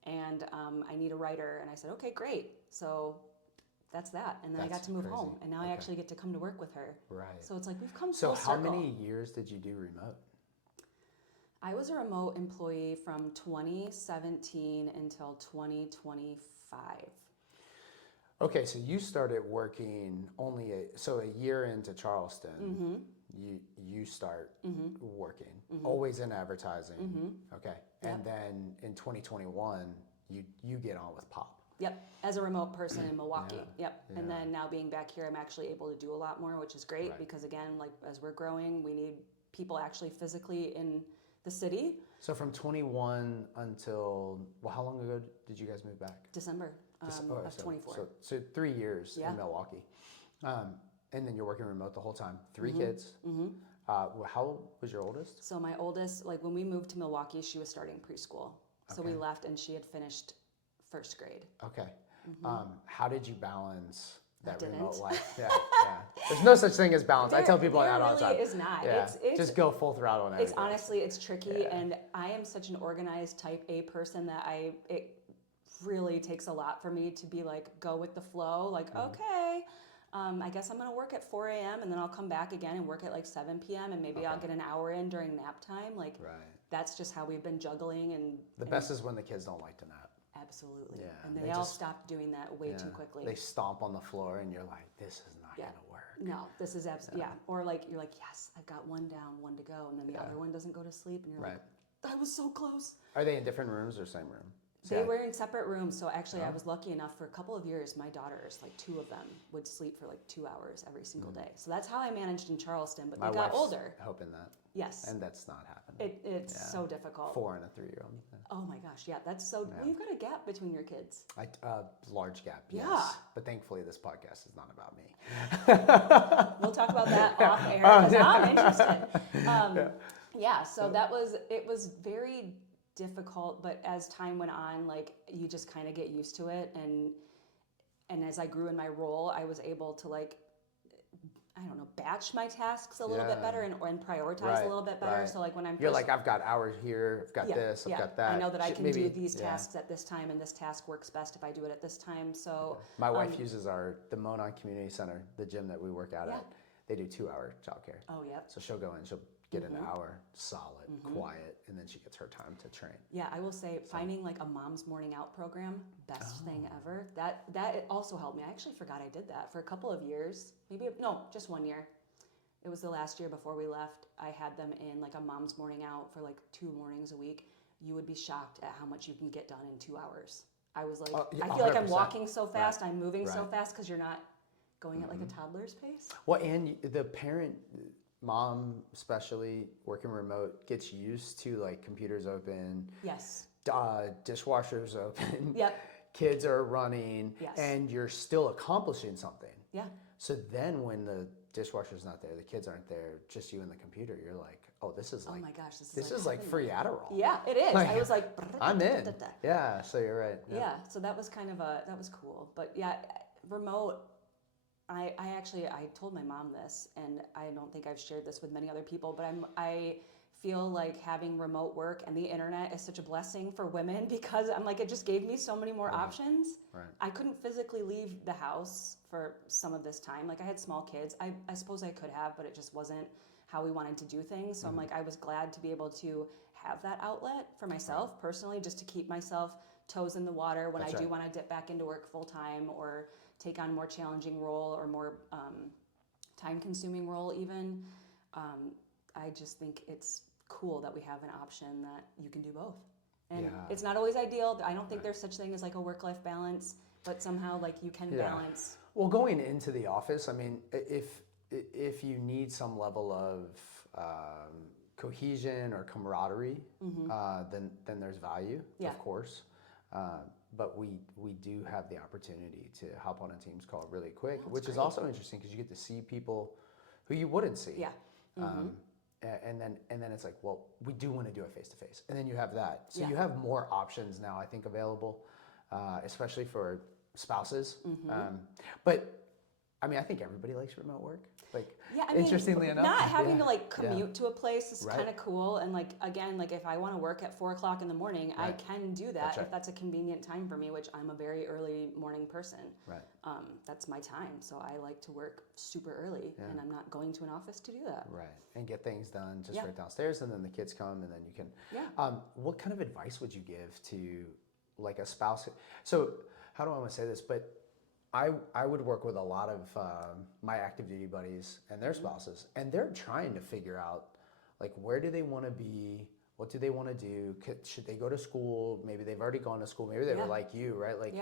and I need a writer. And I said, okay, great. So that's that. And then I got to move home, and now I actually get to come to work with her. Right. So it's like we've come full circle. So how many years did you do remote? I was a remote employee from 2017 until 2025. Okay, so you started working only a year into Charleston. You start working, always in advertising. Okay, and then in 2021 you get on with Pop. Yep, as a remote person in Milwaukee. Yep, and then now being back here, I'm actually able to do a lot more, which is great because again, like as we're growing, we need people actually physically in the city. So from 21 until, well, how long ago did you guys move back? December of 24. So 3 years in Milwaukee. And then you're working remote the whole time. 3 kids. How old was your oldest? So my oldest, like when we moved to Milwaukee, she was starting preschool. So we left and she had finished first grade. Okay. How did you balance that remote life? Yeah. There's no such thing as balance. I tell people that all the time. There really is not. Yeah. It's just go full throttle on everything. It's honestly, it's tricky, and I am such an organized type A person that it really takes a lot for me to be like, go with the flow. Like, okay, I guess I'm going to work at 4 a.m. and then I'll come back again and work at like 7 p.m. and maybe I'll get an hour in during nap time. Like, that's just how we've been juggling. And the best is when the kids don't like to nap. Absolutely. Yeah, and they all stopped doing that way too quickly. They stomp on the floor and you're like, this is not going to work. No, this is absolutely, Or like, you're like, yes, I've got one down, one to go. And then the other one doesn't go to sleep. And you're like, that was so close. Are they in different rooms or same room? They were in separate rooms. So actually I was lucky enough for a couple of years, my daughters, like 2 of them would sleep for like 2 hours every single day. So that's how I managed in Charleston, but they got older. Hoping that. Yes. And that's not happening. It's so difficult. 4 and a 3-year-old. Oh my gosh, that's so, well, you've got a gap between your kids. Large gap, yes. Yeah. But thankfully this podcast is not about me. We'll talk about that off air because I'm interested. So it was very difficult, but as time went on, like you just kind of get used to it, and as I grew in my role, I was able to I don't know, batch my tasks a little bit better and prioritize a little bit better. So like when I'm You're like, I've got hours here, I've got this, I've got that. I know that I can do these tasks at this time, and this task works best if I do it at this time. So my wife uses the Monon Community Center, the gym that we work out at. They do 2-hour childcare. Oh, yep. So she'll go in, she'll get an hour solid, quiet, and then she gets her time to train. Yeah, I will say finding like a mom's morning out program, best thing ever. That it also helped me. I actually forgot I did that for a couple of years. Just 1 year. It was the last year before we left. I had them in like a mom's morning out for like 2 mornings a week. You would be shocked at how much you can get done in 2 hours. I was like, I feel like I'm walking so fast, I'm moving so fast because you're not going at like a toddler's pace. Well, and the parent, mom especially, working remote, gets used to like computers open. Yes. Dishwashers open. Yep. Kids are running, and you're still accomplishing something. Yeah. So then when the dishwasher's not there, the kids aren't there, just you and the computer, you're like, oh, this is like, oh my gosh, this is like free Adderall. Yeah, it is. Like, I was like, I'm in. Yeah, so you're right. Yeah, so that was kind of that was cool. But yeah, remote, I told my mom this, and I don't think I've shared this with many other people, but I feel like having remote work and the internet is such a blessing for women because I'm like, it just gave me so many more options. Right. I couldn't physically leave the house for some of this time. Like I had small kids. I suppose I could have, but it just wasn't how we wanted to do things. So I'm like, I was glad to be able to have that outlet for myself personally, just to keep myself toes in the water when I do want to dip back into work full time or take on more challenging role or more time consuming role even. I just think it's cool that we have an option that you can do both. And it's not always ideal. I don't think there's such thing as like a work-life balance, but somehow like you can balance. Well, going into the office, I mean, if you need some level of cohesion or camaraderie, then there's value, of course. But we do have the opportunity to hop on a Teams call really quick, which is also interesting because you get to see people who you wouldn't see. Yeah. And then it's like, well, we do want to do it face to face, and then you have that. So you have more options now, I think, available, especially for spouses. But I mean, I think everybody likes remote work. Like, interestingly enough, not having to like commute to a place is kind of cool. And like again, like if I want to work at 4:00 in the morning, I can do that if that's a convenient time for me. Which I'm a very early morning person. Right. That's my time, so I like to work super early, and I'm not going to an office to do that. Right. And get things done just right downstairs, and then the kids come, and then you can. Yeah. What kind of advice would you give to like a spouse? So how do I want to say this? But I would work with a lot of my active duty buddies and their spouses, and they're trying to figure out like where do they want to be, what do they want to do, should they go to school? Maybe they've already gone to school. Maybe they were like you, right? Like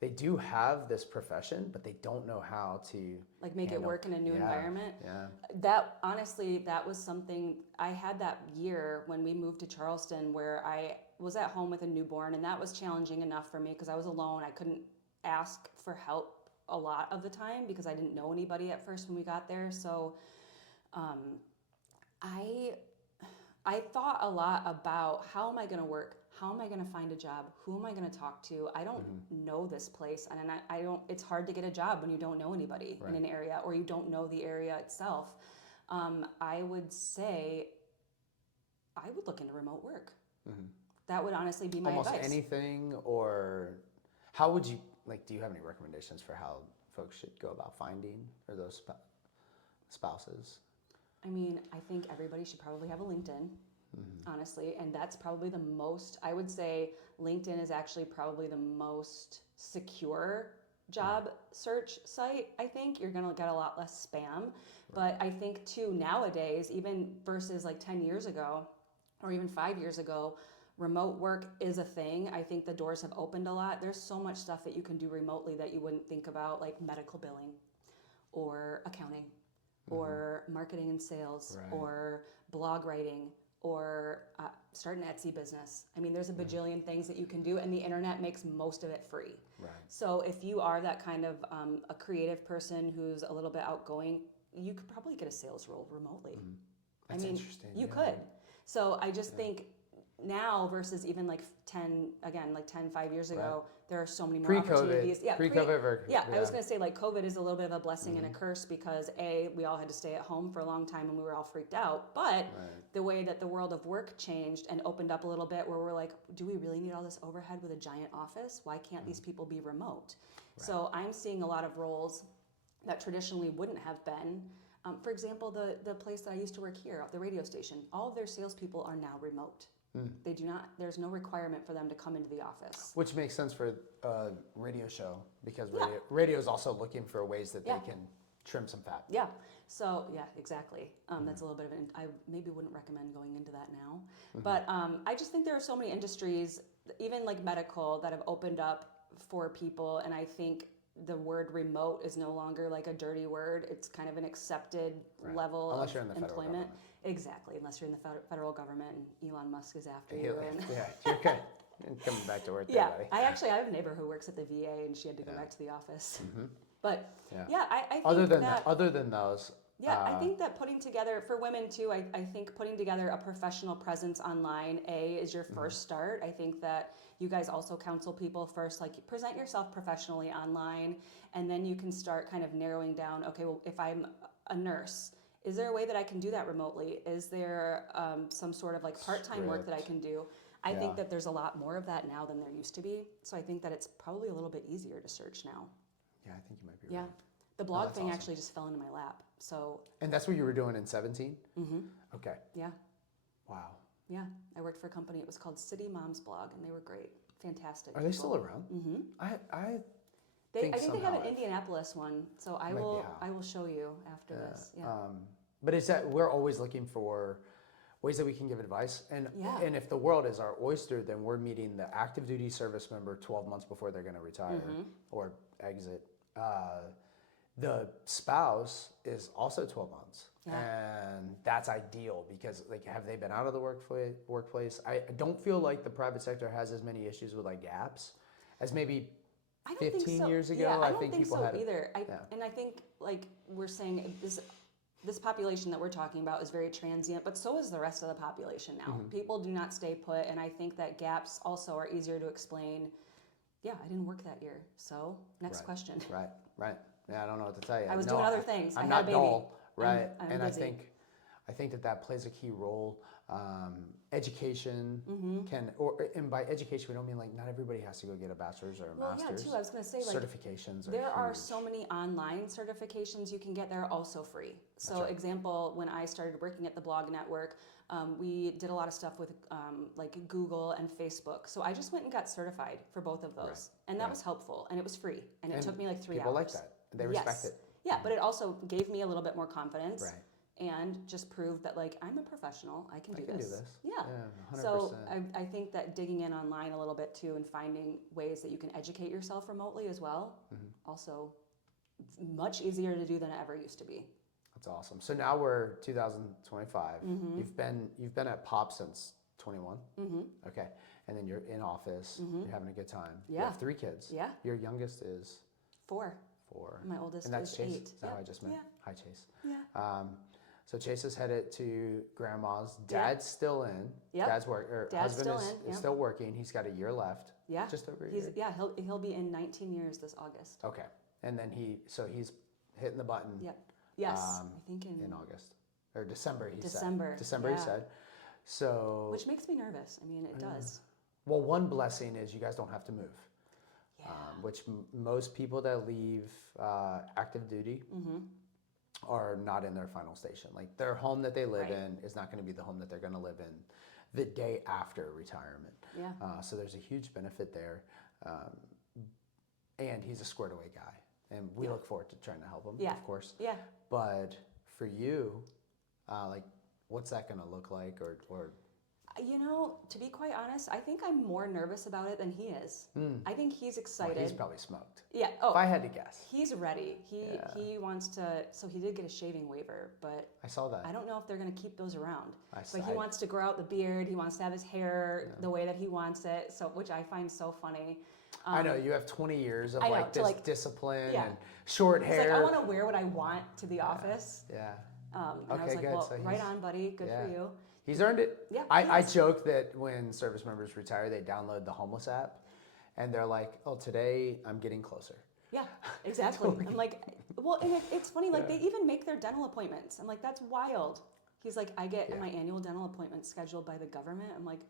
they do have this profession, but they don't know how to like make it work in a new environment. Yeah. That honestly, that was something I had that year when we moved to Charleston, where I was at home with a newborn, and that was challenging enough for me because I was alone. I couldn't ask for help a lot of the time because I didn't know anybody at first when we got there. So I thought a lot about how am I going to work? How am I going to find a job? Who am I going to talk to? I don't know this place, and I don't. It's hard to get a job when you don't know anybody in an area or you don't know the area itself. I would say I would look into remote work. That would honestly be my advice. Almost anything, or how would you like? Do you have any recommendations for how folks should go about finding or those spouses? I mean, I think everybody should probably have a LinkedIn. Honestly, and that's probably the most, I would say LinkedIn is actually probably the most secure job search site. I think you're gonna get a lot less spam, but I think too nowadays, even versus like 10 years ago or even 5 years ago, remote work is a thing. I think the doors have opened a lot. There's so much stuff that you can do remotely that you wouldn't think about, like medical billing or accounting or marketing and sales or blog writing or start an Etsy business. I mean, there's a bajillion things that you can do, and the internet makes most of it free. Right. So if you are that kind of a creative person who's a little bit outgoing, you could probably get a sales role remotely. That's I mean, interesting. you could. So I just think now versus even like 5 years ago, there are so many more Pre-COVID. opportunities. Yeah, Pre-COVID. I was going to say like COVID is a little bit of a blessing and a curse because we all had to stay at home for a long time and we were all freaked out. But the way that the world of work changed and opened up a little bit where we're like, do we really need all this overhead with a giant office? Why can't these people be remote? So I'm seeing a lot of roles that traditionally wouldn't have been. For example, the place that I used to work here, the radio station, all of their salespeople are now remote. They do not. There's no requirement for them to come into the office. Which makes sense for a radio show because radio is also looking for ways that they can trim some fat. Yeah. So exactly. That's a little bit of I maybe wouldn't recommend going into that now, but I just think there are so many industries, even like medical, that have opened up for people, and I think the word remote is no longer like a dirty word. It's kind of an accepted level Unless of you're in the federal employment. government. Exactly, unless you're in the federal government and Elon Musk is after you. And You're good. Coming back to work there, buddy. I have a neighbor who works at the VA and she had to go back to the office. But I think other than those. I think that putting together, for women too, I think putting together a professional presence online, is your first start. I think that you guys also counsel people first, like present yourself professionally online, and then you can start kind of narrowing down, okay, well, if I'm a nurse, is there a way that I can do that remotely? Is there some sort of like part-time work that I can do? I think that there's a lot more of that now than there used to be. So I think that it's probably a little bit easier to search now. Yeah, I think you might be right. The blog thing actually just fell into my lap. So. And that's what you were doing in 17? Mm-hmm. Okay. Yeah. Wow. Yeah. I worked for a company. It was called Ciokiewicz-Mom's blog, and they were great. Fantastic. Are they still around? Mm-hmm. I think they have an Indianapolis one, so I will show you after this. Yeah. But it's that we're always looking for ways that we can give advice, and if the world is our oyster, then we're meeting the active duty service member 12 months before they're going to retire or exit. The spouse is also 12 months, and that's ideal because like, have they been out of the workplace? I don't feel like the private sector has as many issues with like gaps as maybe 15 years ago. Yeah, I don't think people so had either. And I think like we're saying this population that we're talking about is very transient, but so is the rest of the population now. People do not stay put, and I think that gaps also are easier to explain. Yeah, I didn't work that year, so next question. Right. Yeah, I don't know what to tell you. I was doing other things. I'm I not had a baby. dull, right? I'm busy. I think that plays a key role. Education and by education we don't mean like not everybody has to go get a bachelor's or a master's. Yeah, too. I was going to say like certifications. There are so many online certifications you can get. They're also free. So, example, when I started working at the Blog Network, we did a lot of stuff with like Google and Facebook. So I just went and got certified for both of those, and that was helpful, and it was free, and it took me like 3 hours. People like that. They respect it. Yeah, but it also gave me a little bit more confidence. Right. And just proved that like I'm a professional, I can do this. Yeah. 100%. So I think that digging in online a little bit too and finding ways that you can educate yourself remotely as well, also much easier to do than it ever used to be. That's awesome. So now we're 2025. You've been at Pop since 21. Okay, and then you're in office. You're having a good time. Yeah. You have 3 kids. Yeah. Your youngest is 4. My oldest and that's is Chase? 8. Is that how I just met? Yeah. Hi, Chase. Yeah. So Chase is headed to grandma's. Dad's still in. Yep. Dad's husband is in. still working. He's got a year left. Yeah. Just over a year. Yeah, he'll be in 19 years this August. Okay. And then he's hitting the button. Yep. Yes. I think in August or December. December. He said. So. Which makes me nervous. I mean, it does. Well, one blessing is you guys don't have to move. Yeah. Which most people that leave active duty are not in their final station. Like their home that they live in is not going to be the home that they're going to live in the day after retirement. Yeah. So there's a huge benefit there. And he's a squared away guy. And we look forward to trying to help him, of course. Yeah. But for you, like what's that going to look like or You know, to be quite honest, I think I'm more nervous about it than he is. I think he's excited. Well, he's probably smoked. Yeah. If I had to guess. He's ready. He wants to. So he did get a shaving waiver, but I saw that. I don't know if they're going to keep those around. But he wants to grow out the beard. He wants to have his hair the way that he wants it. So, which I find so funny. I know you have 20 years of discipline and short He's hair. like, I want to wear what I want to the office. Yeah. And I was like, well, right on, buddy. Good for you. He's earned it. Yeah, I joke that when service members retire, they download the homeless app, and they're like, "Oh, today I'm getting closer." Yeah, exactly. I'm like, well, and it's funny, like they even make their dental appointments. I'm like, that's wild. He's like, I get my annual dental appointment scheduled by the government. I'm like,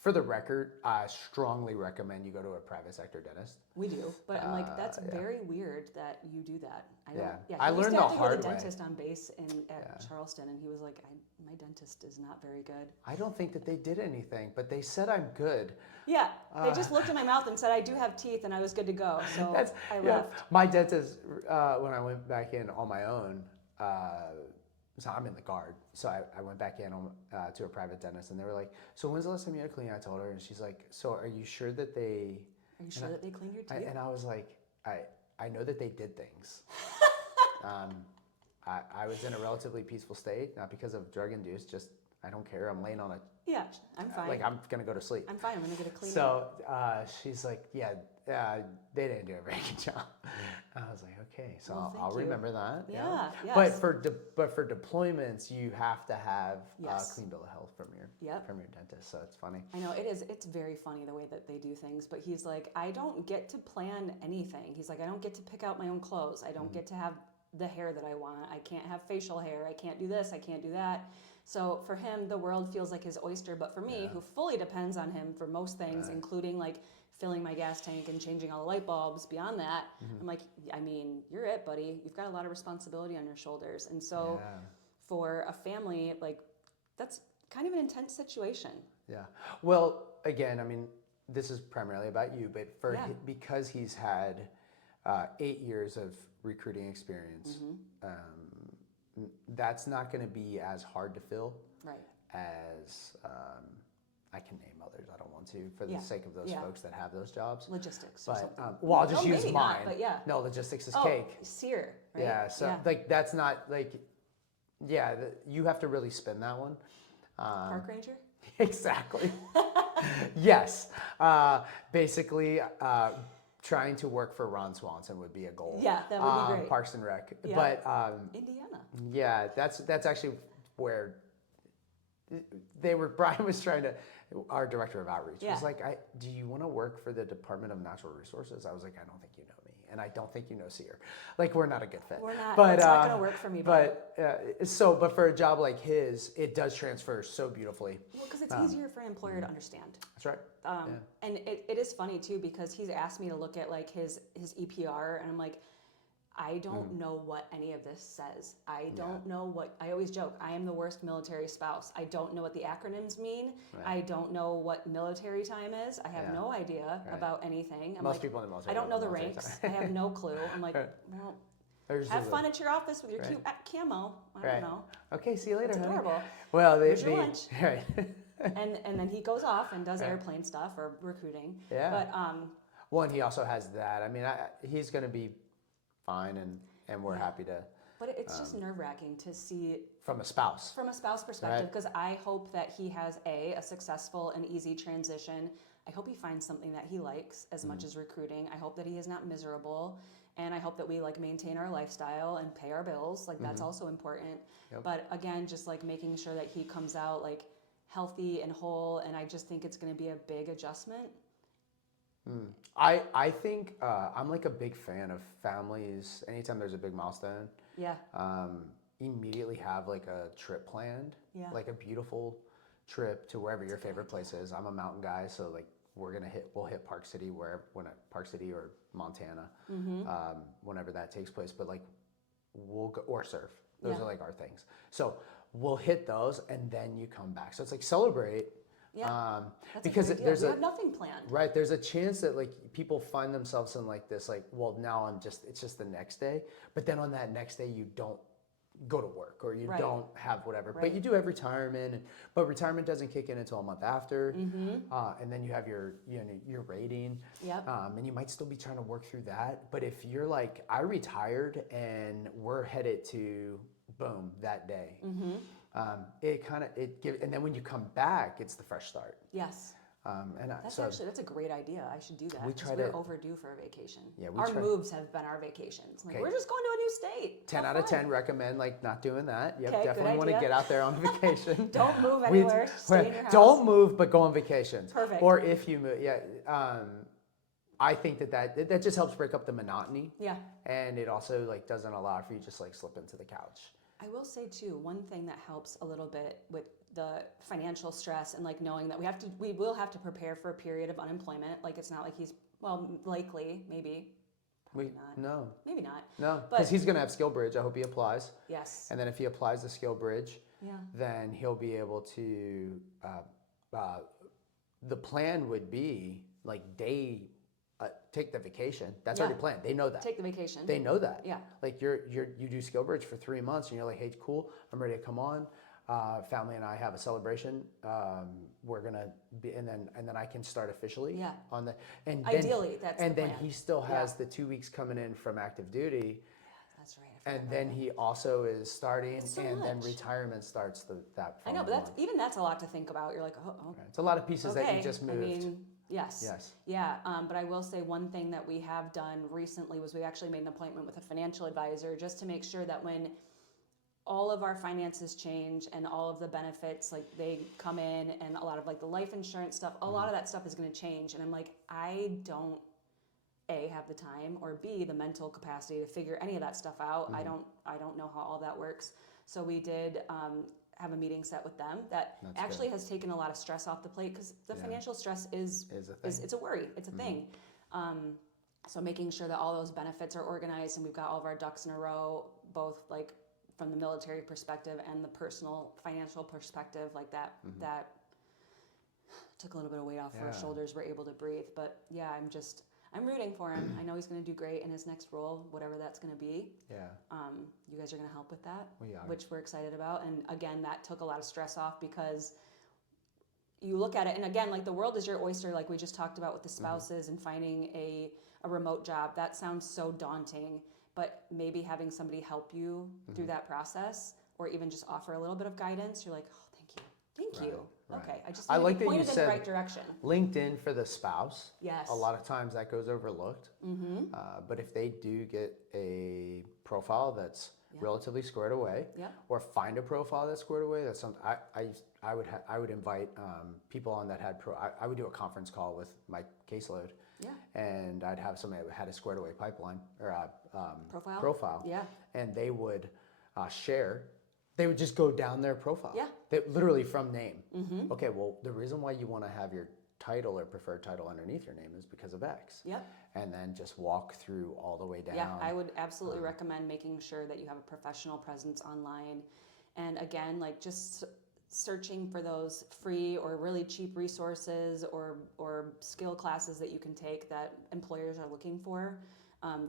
For the record, I strongly recommend you go to a private sector dentist. we do, but I'm like, that's very weird that you do that. I don't. Yeah, I learned the hard way. I used to have to go to the dentist on base at Charleston, and he was like, my dentist is not very good. I don't think that they did anything, but they said I'm good. Yeah, they just looked in my mouth and said I do have teeth, and I was good to go. So I left. My dentist, when I went back in on my own, so I'm in the guard. So I went back in to a private dentist, and they were like, "So when's the last time you had a clean?" I told her, and she's like, "So are you sure that they?" Are you sure that they cleaned your teeth? And I was like, I know that they did things. I was in a relatively peaceful state, not because of drug induce, just I don't care. I'm laying on a. Yeah, I'm fine. Like I'm gonna go to sleep. I'm fine. I'm gonna get a clean. So she's like, yeah, they didn't do a very good job. I was like, okay, so I'll remember that. Yeah. Yes. But for deployments, you have to have a clean bill of health from your dentist. So it's funny. I know it is. It's very funny the way that they do things. But he's like, I don't get to plan anything. He's like, I don't get to pick out my own clothes. I don't get to have the hair that I want. I can't have facial hair. I can't do this. I can't do that. So for him, the world feels like his oyster. But for me, who fully depends on him for most things, including like filling my gas tank and changing all the light bulbs, beyond that, I'm like, I mean, you're it, buddy. You've got a lot of responsibility on your shoulders. And so for a family, like that's kind of an intense situation. Yeah. Well, again, I mean, this is primarily about you, but because he's had 8 years of recruiting experience, that's not going to be as hard to fill as I can name others. I don't want to for the sake of those folks that have those jobs. Logistics. But or something. well, I'll just use maybe mine. Not, but No, logistics is cake. Sear. Right? Yeah. So like that's not like you have to really spin that one. Park ranger. Exactly. Yes. Basically. Trying to work for Ron Swanson would be a goal. Yeah, that would be great. Parks and Rec. Yeah. But Indiana. Yeah, that's actually where Brian was trying to, our director of outreach was like, do you want to work for the Department of Natural Resources? I was like, I don't think you know me, and I don't think you know Sear. Like, we're not a good fit. We're not. But, it's not going to work for me. But for a job like his, it does transfer so beautifully. Well, because it's easier for an employer to understand. That's right. And it is funny too, because he's asked me to look at like his EPR, and I'm like, I don't know what any of this says. I don't know what, I always joke, I am the worst military spouse. I don't know what the acronyms mean. Right. I don't know what military time is. I have no idea about anything. I'm Most people in the military. I don't know the ranks. I have no clue. I'm like, well, have fun at your office with your cute camo. I don't know. Okay, see you later. It's adorable. Honey. Well, here's your lunch. Right. and then he goes off and does airplane stuff or recruiting. Yeah. But well, and he also has that. I mean, he's going to be fine, and we're happy to. But it's just nerve-wracking to see from a spouse. From a spouse perspective, because I hope that he has a successful and easy transition. I hope he finds something that he likes as much as recruiting. I hope that he is not miserable, and I hope that we like maintain our lifestyle and pay our bills. Like that's also important. Yep. But again, just like making sure that he comes out like healthy and whole, and I just think it's going to be a big adjustment. I think I'm like a big fan of families. Anytime there's a big milestone, immediately have like a trip planned, like a beautiful trip to wherever your favorite place is. I'm a mountain guy, so like we'll hit Park City Park City or Montana, whenever that takes place. But like we'll go or surf. Those are like our things. So we'll hit those, and then you come back. So it's like celebrate. Yeah, because we have nothing planned. Right, there's a chance that like people find themselves in like this, like, well, now it's just the next day, but then on that next day you don't go to work or you don't have whatever, but you do have retirement, but retirement doesn't kick in until a month after, and then you have your rating, and you might still be trying to work through that. But if you're like, I retired and we're headed to boom that day. And then when you come back, it's the fresh start. Yes. That's a great idea. I should do that. We try we're to overdue for a vacation. Yeah, our moves have been our vacations. Like, we're just going to a new state. 10 out of 10 recommend like not doing that. Yep, Okay, definitely want to get out there on a vacation. Don't move anywhere. Stay in your house. Don't move, but go on vacations. Perfect. Or if you move, I think that just helps break up the monotony. Yeah. And it also like doesn't allow for you just like slip into the couch. I will say too, one thing that helps a little bit with the financial stress and like knowing that we will have to prepare for a period of unemployment. Like it's not like he's likely, maybe. Probably not. No. Maybe not. No, because he's going to have Skill Bridge. I hope he applies. Yes. And then if he applies the Skill Bridge, then he'll be able to. The plan would be like take the vacation. That's already planned. They know that. Take the vacation. They know that. Yeah. Like you do Skill Bridge for 3 months, and you're like, hey, cool. I'm ready to come on. Family and I have a celebration. We're gonna be, and then I can start officially. Yeah. On the and ideally that's and the then plan. he still has the 2 weeks coming in from active duty. That's right. And then he also is starting, so and then much. returement starts that. I know, but that's a lot to think about. You're like, oh. Right. It's a lot of pieces that you just moved. I mean, yes. Yes. Yeah, but I will say one thing that we have done recently was we actually made an appointment with a financial advisor just to make sure that when all of our finances change and all of the benefits, like they come in and a lot of like the life insurance stuff, a lot of that stuff is going to change. And I'm like, I don't A, have the time, or B, the mental capacity to figure any of that stuff out. I don't know how all that works. So we did have a meeting set with them that actually has taken a lot of stress off the plate, because the financial stress is a thing. It's a worry. It's a thing. So making sure that all those benefits are organized and we've got all of our ducks in a row, both like from the military perspective and the personal financial perspective, like that took a little bit of weight off our shoulders. We're able to breathe. But yeah, I'm rooting for him. I know he's going to do great in his next role, whatever that's going to be. Yeah. You guys are going to help with that, We are. which we're excited about. And again, that took a lot of stress off, because you look at it, and again, like the world is your oyster, like we just talked about with the spouses and finding a remote job. That sounds so daunting, but maybe having somebody help you through that process, or even just offer a little bit of guidance, you're like, oh, thank you. Right. Okay, I just I like that you pointed in said the right direction. LinkedIn for the spouse. Yes. A lot of times that goes overlooked. But if they do get a profile that's relatively squared away, or find a profile that's squared away, that's something I would invite people on that had I would do a conference call with my caseload. Yeah. And I'd have somebody that had a squared away pipeline or profile. Yeah. And they would share. They would just go down their profile. Yeah. Literally from name. Okay, well, the reason why you want to have your title or preferred title underneath your name is because of X. Yep. And then just walk through all the way down. Yeah, I would absolutely recommend making sure that you have a professional presence online. And again, like just searching for those free or really cheap resources or skill classes that you can take that employers are looking for.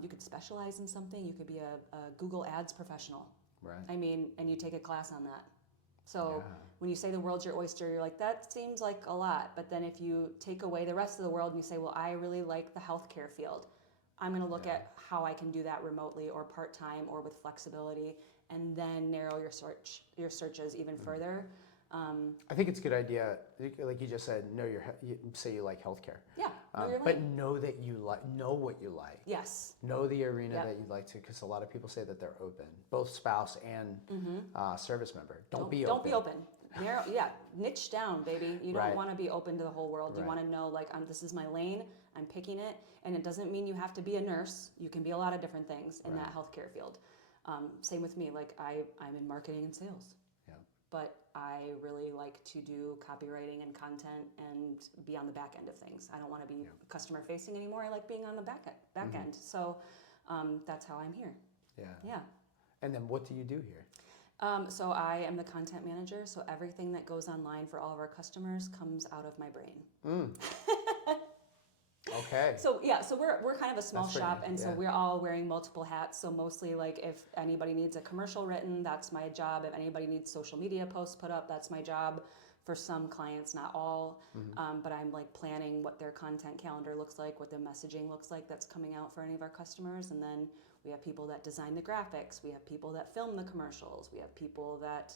You could specialize in something. You could be a Google Ads professional. Right. I mean, and you take a class on that. So when you say the world's your oyster, you're like, that seems like a lot. But then if you take away the rest of the world and you say, well, I really like the healthcare field, I'm going to look at how I can do that remotely or part-time or with flexibility, and then narrow your searches even further. I think it's a good idea, like you just said, say you like healthcare. Yeah, but know that know what you like. Yes. Know the arena that you'd like to, because a lot of people say that they're open, both spouse and service member. Don't be open. Don't be open. Narrow, niche down, baby. You don't want to be open to the whole world. You want to know, like, this is my lane. I'm picking it, and it doesn't mean you have to be a nurse. You can be a lot of different things in that healthcare field. Same with me. Like, I'm in marketing and sales. But I really like to do copywriting and content and be on the back end of things. I don't want to be customer facing anymore. I like being on the back end. So that's how I'm here. Yeah. And then what do you do here? So I am the content manager. So everything that goes online for all of our customers comes out of my brain. Okay. So we're kind of a small shop, and so we're all wearing multiple hats. So mostly, like, if anybody needs a commercial written, that's my job. If anybody needs social media posts put up, that's my job. For some clients, not all, but I'm like planning what their content calendar looks like, what their messaging looks like that's coming out for any of our customers. And then we have people that design the graphics. We have people that film the commercials. We have people that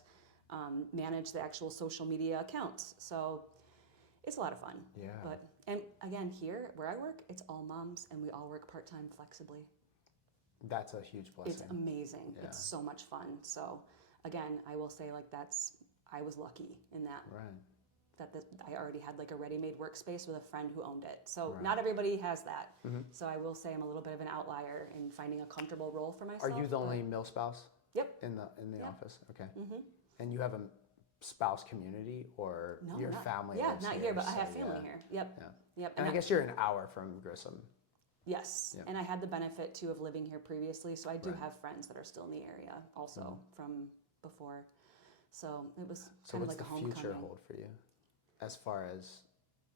manage the actual social media accounts. So it's a lot of fun. Yeah. But, and again, here where I work, it's all moms and we all work part-time flexibly. That's a huge blessing. It's amazing. Yeah. It's so much fun. So again, I will say like I was lucky in that. Right. I already had like a ready-made workspace with a friend who owned it. So Right. not everybody has that. Mm-hmm. So I will say I'm a little bit of an outlier in finding a comfortable role for myself. Are you the only male spouse? Yep. In the Yeah. office? Okay. Mm-hmm. And you have a spouse community, or No, your not, family yeah, lives not here? here, but I so have family yeah. here. Yep. Yeah. Yep. And I guess you're an hour from Grissom. Yes, Yep. and I had the benefit too of living here previously, so I do Right. have friends that are still in the area also Mm-hmm. from before. So it was So kind of what's like a the future homecoming. hold for you, as far as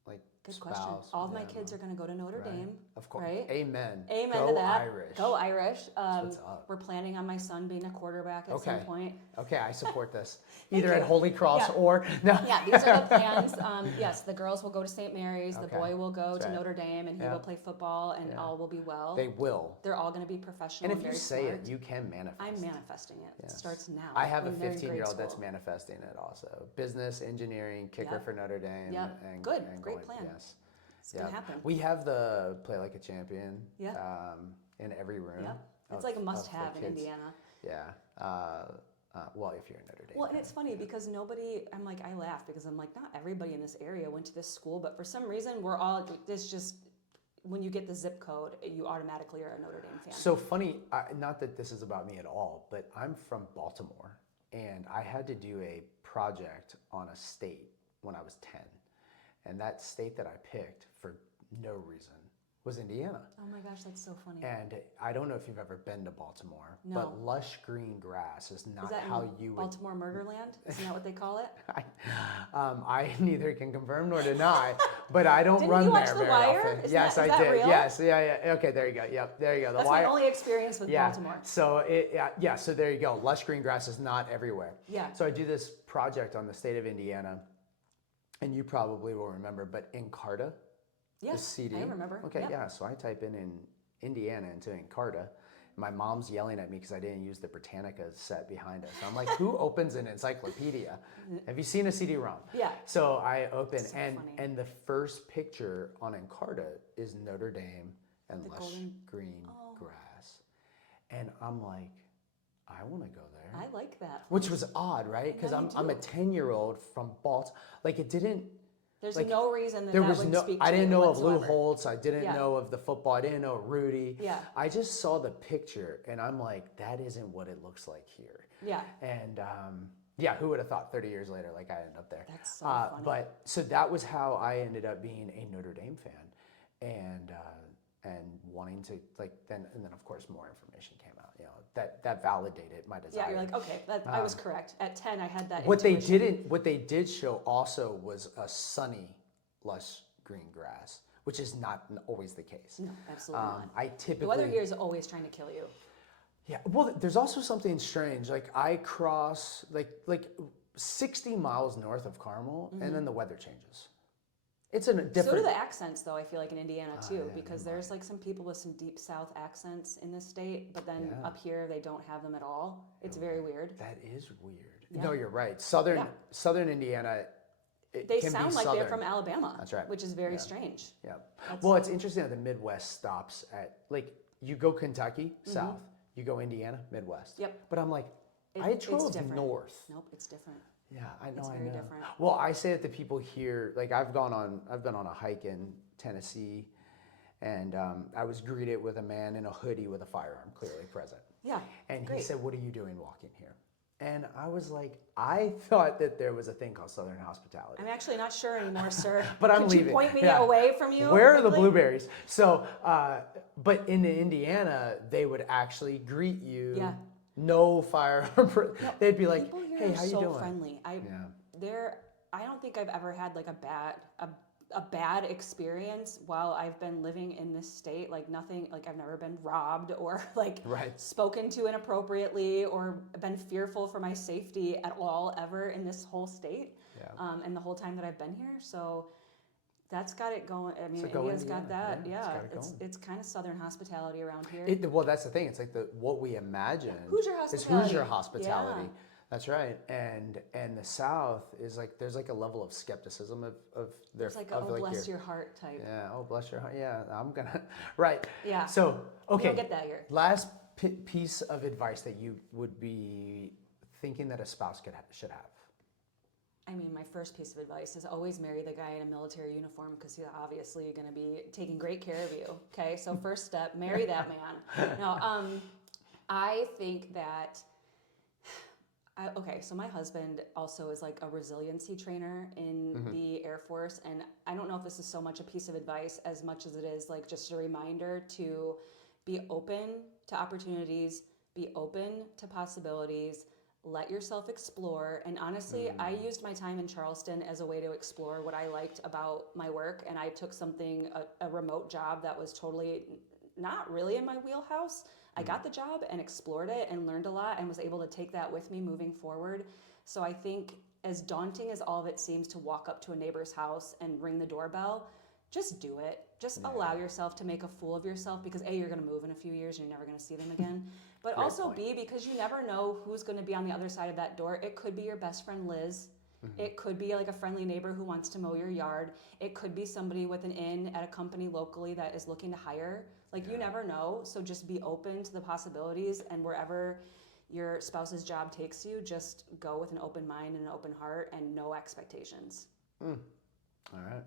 like Good spouse? question. All of my yeah, kids mom? are going to go to Notre Right. Dame. Of course. Right? Amen. Amen Go to that. Irish. Go Irish. What's up? We're planning on my son being a quarterback at some Okay. point. Okay, I support this. Thank Either at you. Holy Cross Yeah. or no. Yeah, these are the plans. Yes, the girls will go to St. Mary's. The Okay. boy will go That's to right. Notre Dame, and he Yeah. will play football, and Yeah. all will be well. They will. They're all going to be professional And if and you very say smart. it, you can manifest. I'm manifesting it. It Yes. starts now. I have a when they're in grade 15-year-old that's school. manifesting it also. Business, engineering, kicker Yep. for Notre Dame. Yep. And, Good. and Great going, plan. Yes. It's going to happen. We have the Play Like a Champion Yeah. in every room. Yeah. It's of- like a of must-have the in kids. Indiana. Yeah. Well, if you're in Notre Dame. Well, and it's funny because I laugh because I'm like, not everybody in this area went to this school, but for some reason it's just, when you get the zip code, you automatically are a Notre Dame fan. So funny, not that this is about me at all, but I'm from Baltimore, and I had to do a project on a state when I was 10. And that state that I picked for no reason was Indiana. Oh my gosh, that's so funny. And I don't know if you've ever been to Baltimore, No. but lush green grass is Is not that how in you would. Baltimore Murderland? Isn't that what they call it? I neither can confirm nor deny, but I don't Didn't run you watch there The very Wire? often. Is Yes, that- is I that did. real? Yes, yeah. Okay, there you go. Yep, there you go. The That's Wire. my only experience with Baltimore. So so there you go. Lush green grass is not everywhere. Yeah. So I do this project on the state of Indiana, and you probably will remember, but Encarta Yeah, is CD. I remember. Okay, Yep. yeah. So I type in Indiana into Encarta. My mom's yelling at me because I didn't use the Britannica set behind us. I'm like, who opens an encyclopedia? Have you seen a CD-ROM? Yeah. So I open, So and funny. and the first picture on Encarta is Notre Dame and The lush golden- green Oh. grass. And I'm like, I want to go there. I like that. Which was odd, right? Because Yeah, you I'm a do. 10-year-old from Baltimore. Like it didn't. There's like, no reason that There that was would no. speak to I didn't you know of Lou whatsoever. Holtz. I didn't Yeah. know of the football. I didn't know Rudy. Yeah. I just saw the picture, and I'm like, that isn't what it looks like here. Yeah. And who would have thought 30 years later, like I ended up there. That's so funny. But so that was how I ended up being a Notre Dame fan, and wanting to and then of course more information came out. You know that validated my desire. Yeah, you're like, okay, I was correct. At 10, I had that What intuition. they did show also was a sunny, lush green grass, which is not always the case. No, absolutely not. I The typically weather here is always trying to kill you. Yeah, well, there's also something strange. Like I cross like 60 miles north of Carmel, and then the weather changes. It's in a different. So do the accents, though, I feel like in Indiana, too, yeah, because there's like some people with some deep South accents in this state, but then Yeah. up here they don't have them at all. It's very weird. That is weird. Yeah. No, you're right. Southern Indiana. They can sound be like they're southern. from Alabama. That's right. Which is very strange. Yeah. Well, it's interesting that the Midwest stops at like you go Kentucky south, you go Indiana Midwest. Yep. But I'm like, I It's drove different. north. Nope, it's different. Yeah, I know. It's very different. Well, I say that the people here, like I've been on a hike in Tennessee, and I was greeted with a man in a hoodie with a firearm, clearly present. Yeah. And great. he said, "What are you doing walking here?" And I was like, I thought that there was a thing called Southern hospitality. I'm actually not sure anymore, sir. But I'm Could leaving. you point me Yeah. away from you? Where are the quickly? blueberries? So, but in Indiana, they would actually greet you. Yeah. No firearm. They'd be like, People here "Hey, are how you so doing?" friendly. I don't think I've ever had like a bad experience while I've been living in this state. Like nothing, like I've never been robbed or like Right. spoken to inappropriately or been fearful for my safety at all ever in this whole state. Yeah. And the whole time that I've been here. So that's got it going. I mean, So go Indiana's got Indiana. that. Yeah, Yeah, it's got it it's kind of Southern hospitality around here. Well, that's the thing. It's like what we imagine Hoosier is hospitality. Hoosier hospitality. Yeah. That's right. And the South is like, there's like a level of skepticism of their, It's like, of oh, like bless your heart type. yeah, oh, bless your heart. Yeah, I'm gonna, right. Yeah. So, okay. You don't get that here. Last piece of advice that you would be thinking that a spouse should have. I mean, my first piece of advice is always marry the guy in a military uniform because he's obviously going to be taking great care of you. Okay, so first step, marry that man. No, I think that. Okay, so my husband also is like a resiliency trainer in the Air Force, and I don't know if this is so much a piece of advice as much as it is like just a reminder to be open to opportunities, be open to possibilities, let yourself explore. And honestly, I used my time in Charleston as a way to explore what I liked about my work, and I took a remote job that was totally not really in my wheelhouse. I got the job and explored it and learned a lot and was able to take that with me moving forward. So I think as daunting as all of it seems to walk up to a neighbor's house and ring the doorbell, just do it. Just allow yourself to make a fool of yourself because A, you're going to move in a few years and you're never going to see them again. But Great also point. B, because you never know who's going to be on the other side of that door. It could be your best friend Liz. It could be like a friendly neighbor who wants to mow your yard. It could be somebody with an in at a company locally that is looking to hire. Like, you never know. So just be open to the possibilities, and wherever your spouse's job takes you, just go with an open mind and an open heart and no expectations. All right.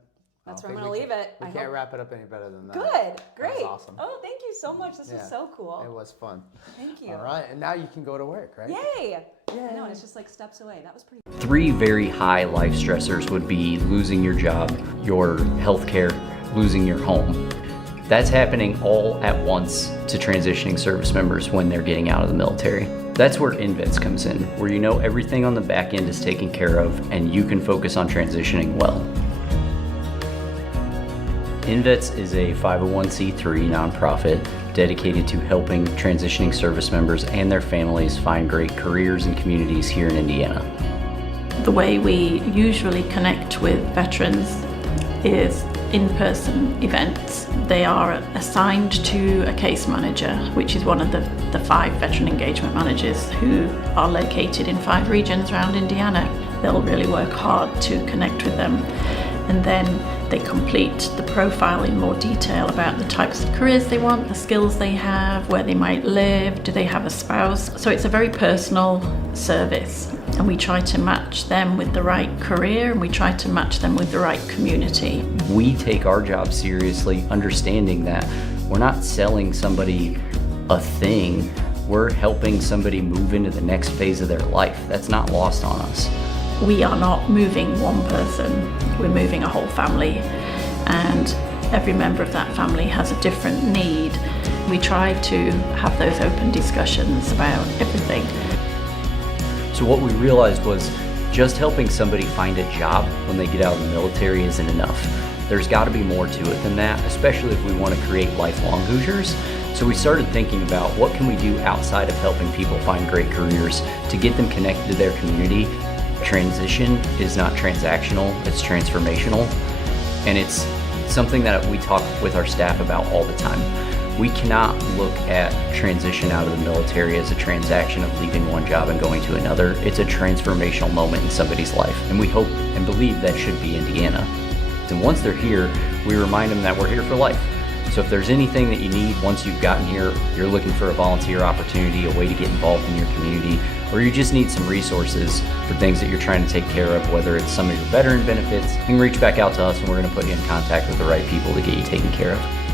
That's I where I'm don't going to think leave it. We I can't hope. wrap it up any better than that. Good. Great. That was awesome. Oh, thank you so much. This was so cool. It was fun. Thank you. All right, and now you can go to work, right? Yay. I know, it's just like steps away. That was pretty cool. 3 very high life stressors would be losing your job, your healthcare, losing your home. That's happening all at once to transitioning service members when they're getting out of the military. That's where InVets comes in, where you know everything on the back end is taken care of and you can focus on transitioning well. InVets is a 501c3 nonprofit dedicated to helping transitioning service members and their families find great careers and communities here in Indiana. The way we usually connect with veterans is in-person events. They are assigned to a case manager, which is one of the 5 veteran engagement managers who are located in 5 regions around Indiana. They'll really work hard to connect with them, and then they complete the profile in more detail about the types of careers they want, the skills they have, where they might live, do they have a spouse. So it's a very personal service, and we try to match them with the right career, and we try to match them with the right community. We take our job seriously, understanding that we're not selling somebody a thing, we're helping somebody move into the next phase of their life. That's not lost on us. We are not moving one person, we're moving a whole family, and every member of that family has a different need. We try to have those open discussions about everything. So what we realized was just helping somebody find a job when they get out of the military isn't enough. There's got to be more to it than that, especially if we want to create lifelong Hoosiers. So we started thinking about what can we do outside of helping people find great careers to get them connected to their community. Transition is not transactional, it's transformational. And it's something that we talk with our staff about all the time. We cannot look at transition out of the military as a transaction of leaving one job and going to another. It's a transformational moment in somebody's life, and we hope and believe that should be Indiana. And once they're here, we remind them that we're here for life. So if there's anything that you need once you've gotten here, you're looking for a volunteer opportunity, a way to get involved in your community, or you just need some resources for things that you're trying to take care of, whether it's some of your veteran benefits, you can reach back out to us and we're going to put you in contact with the right people to get you taken care of.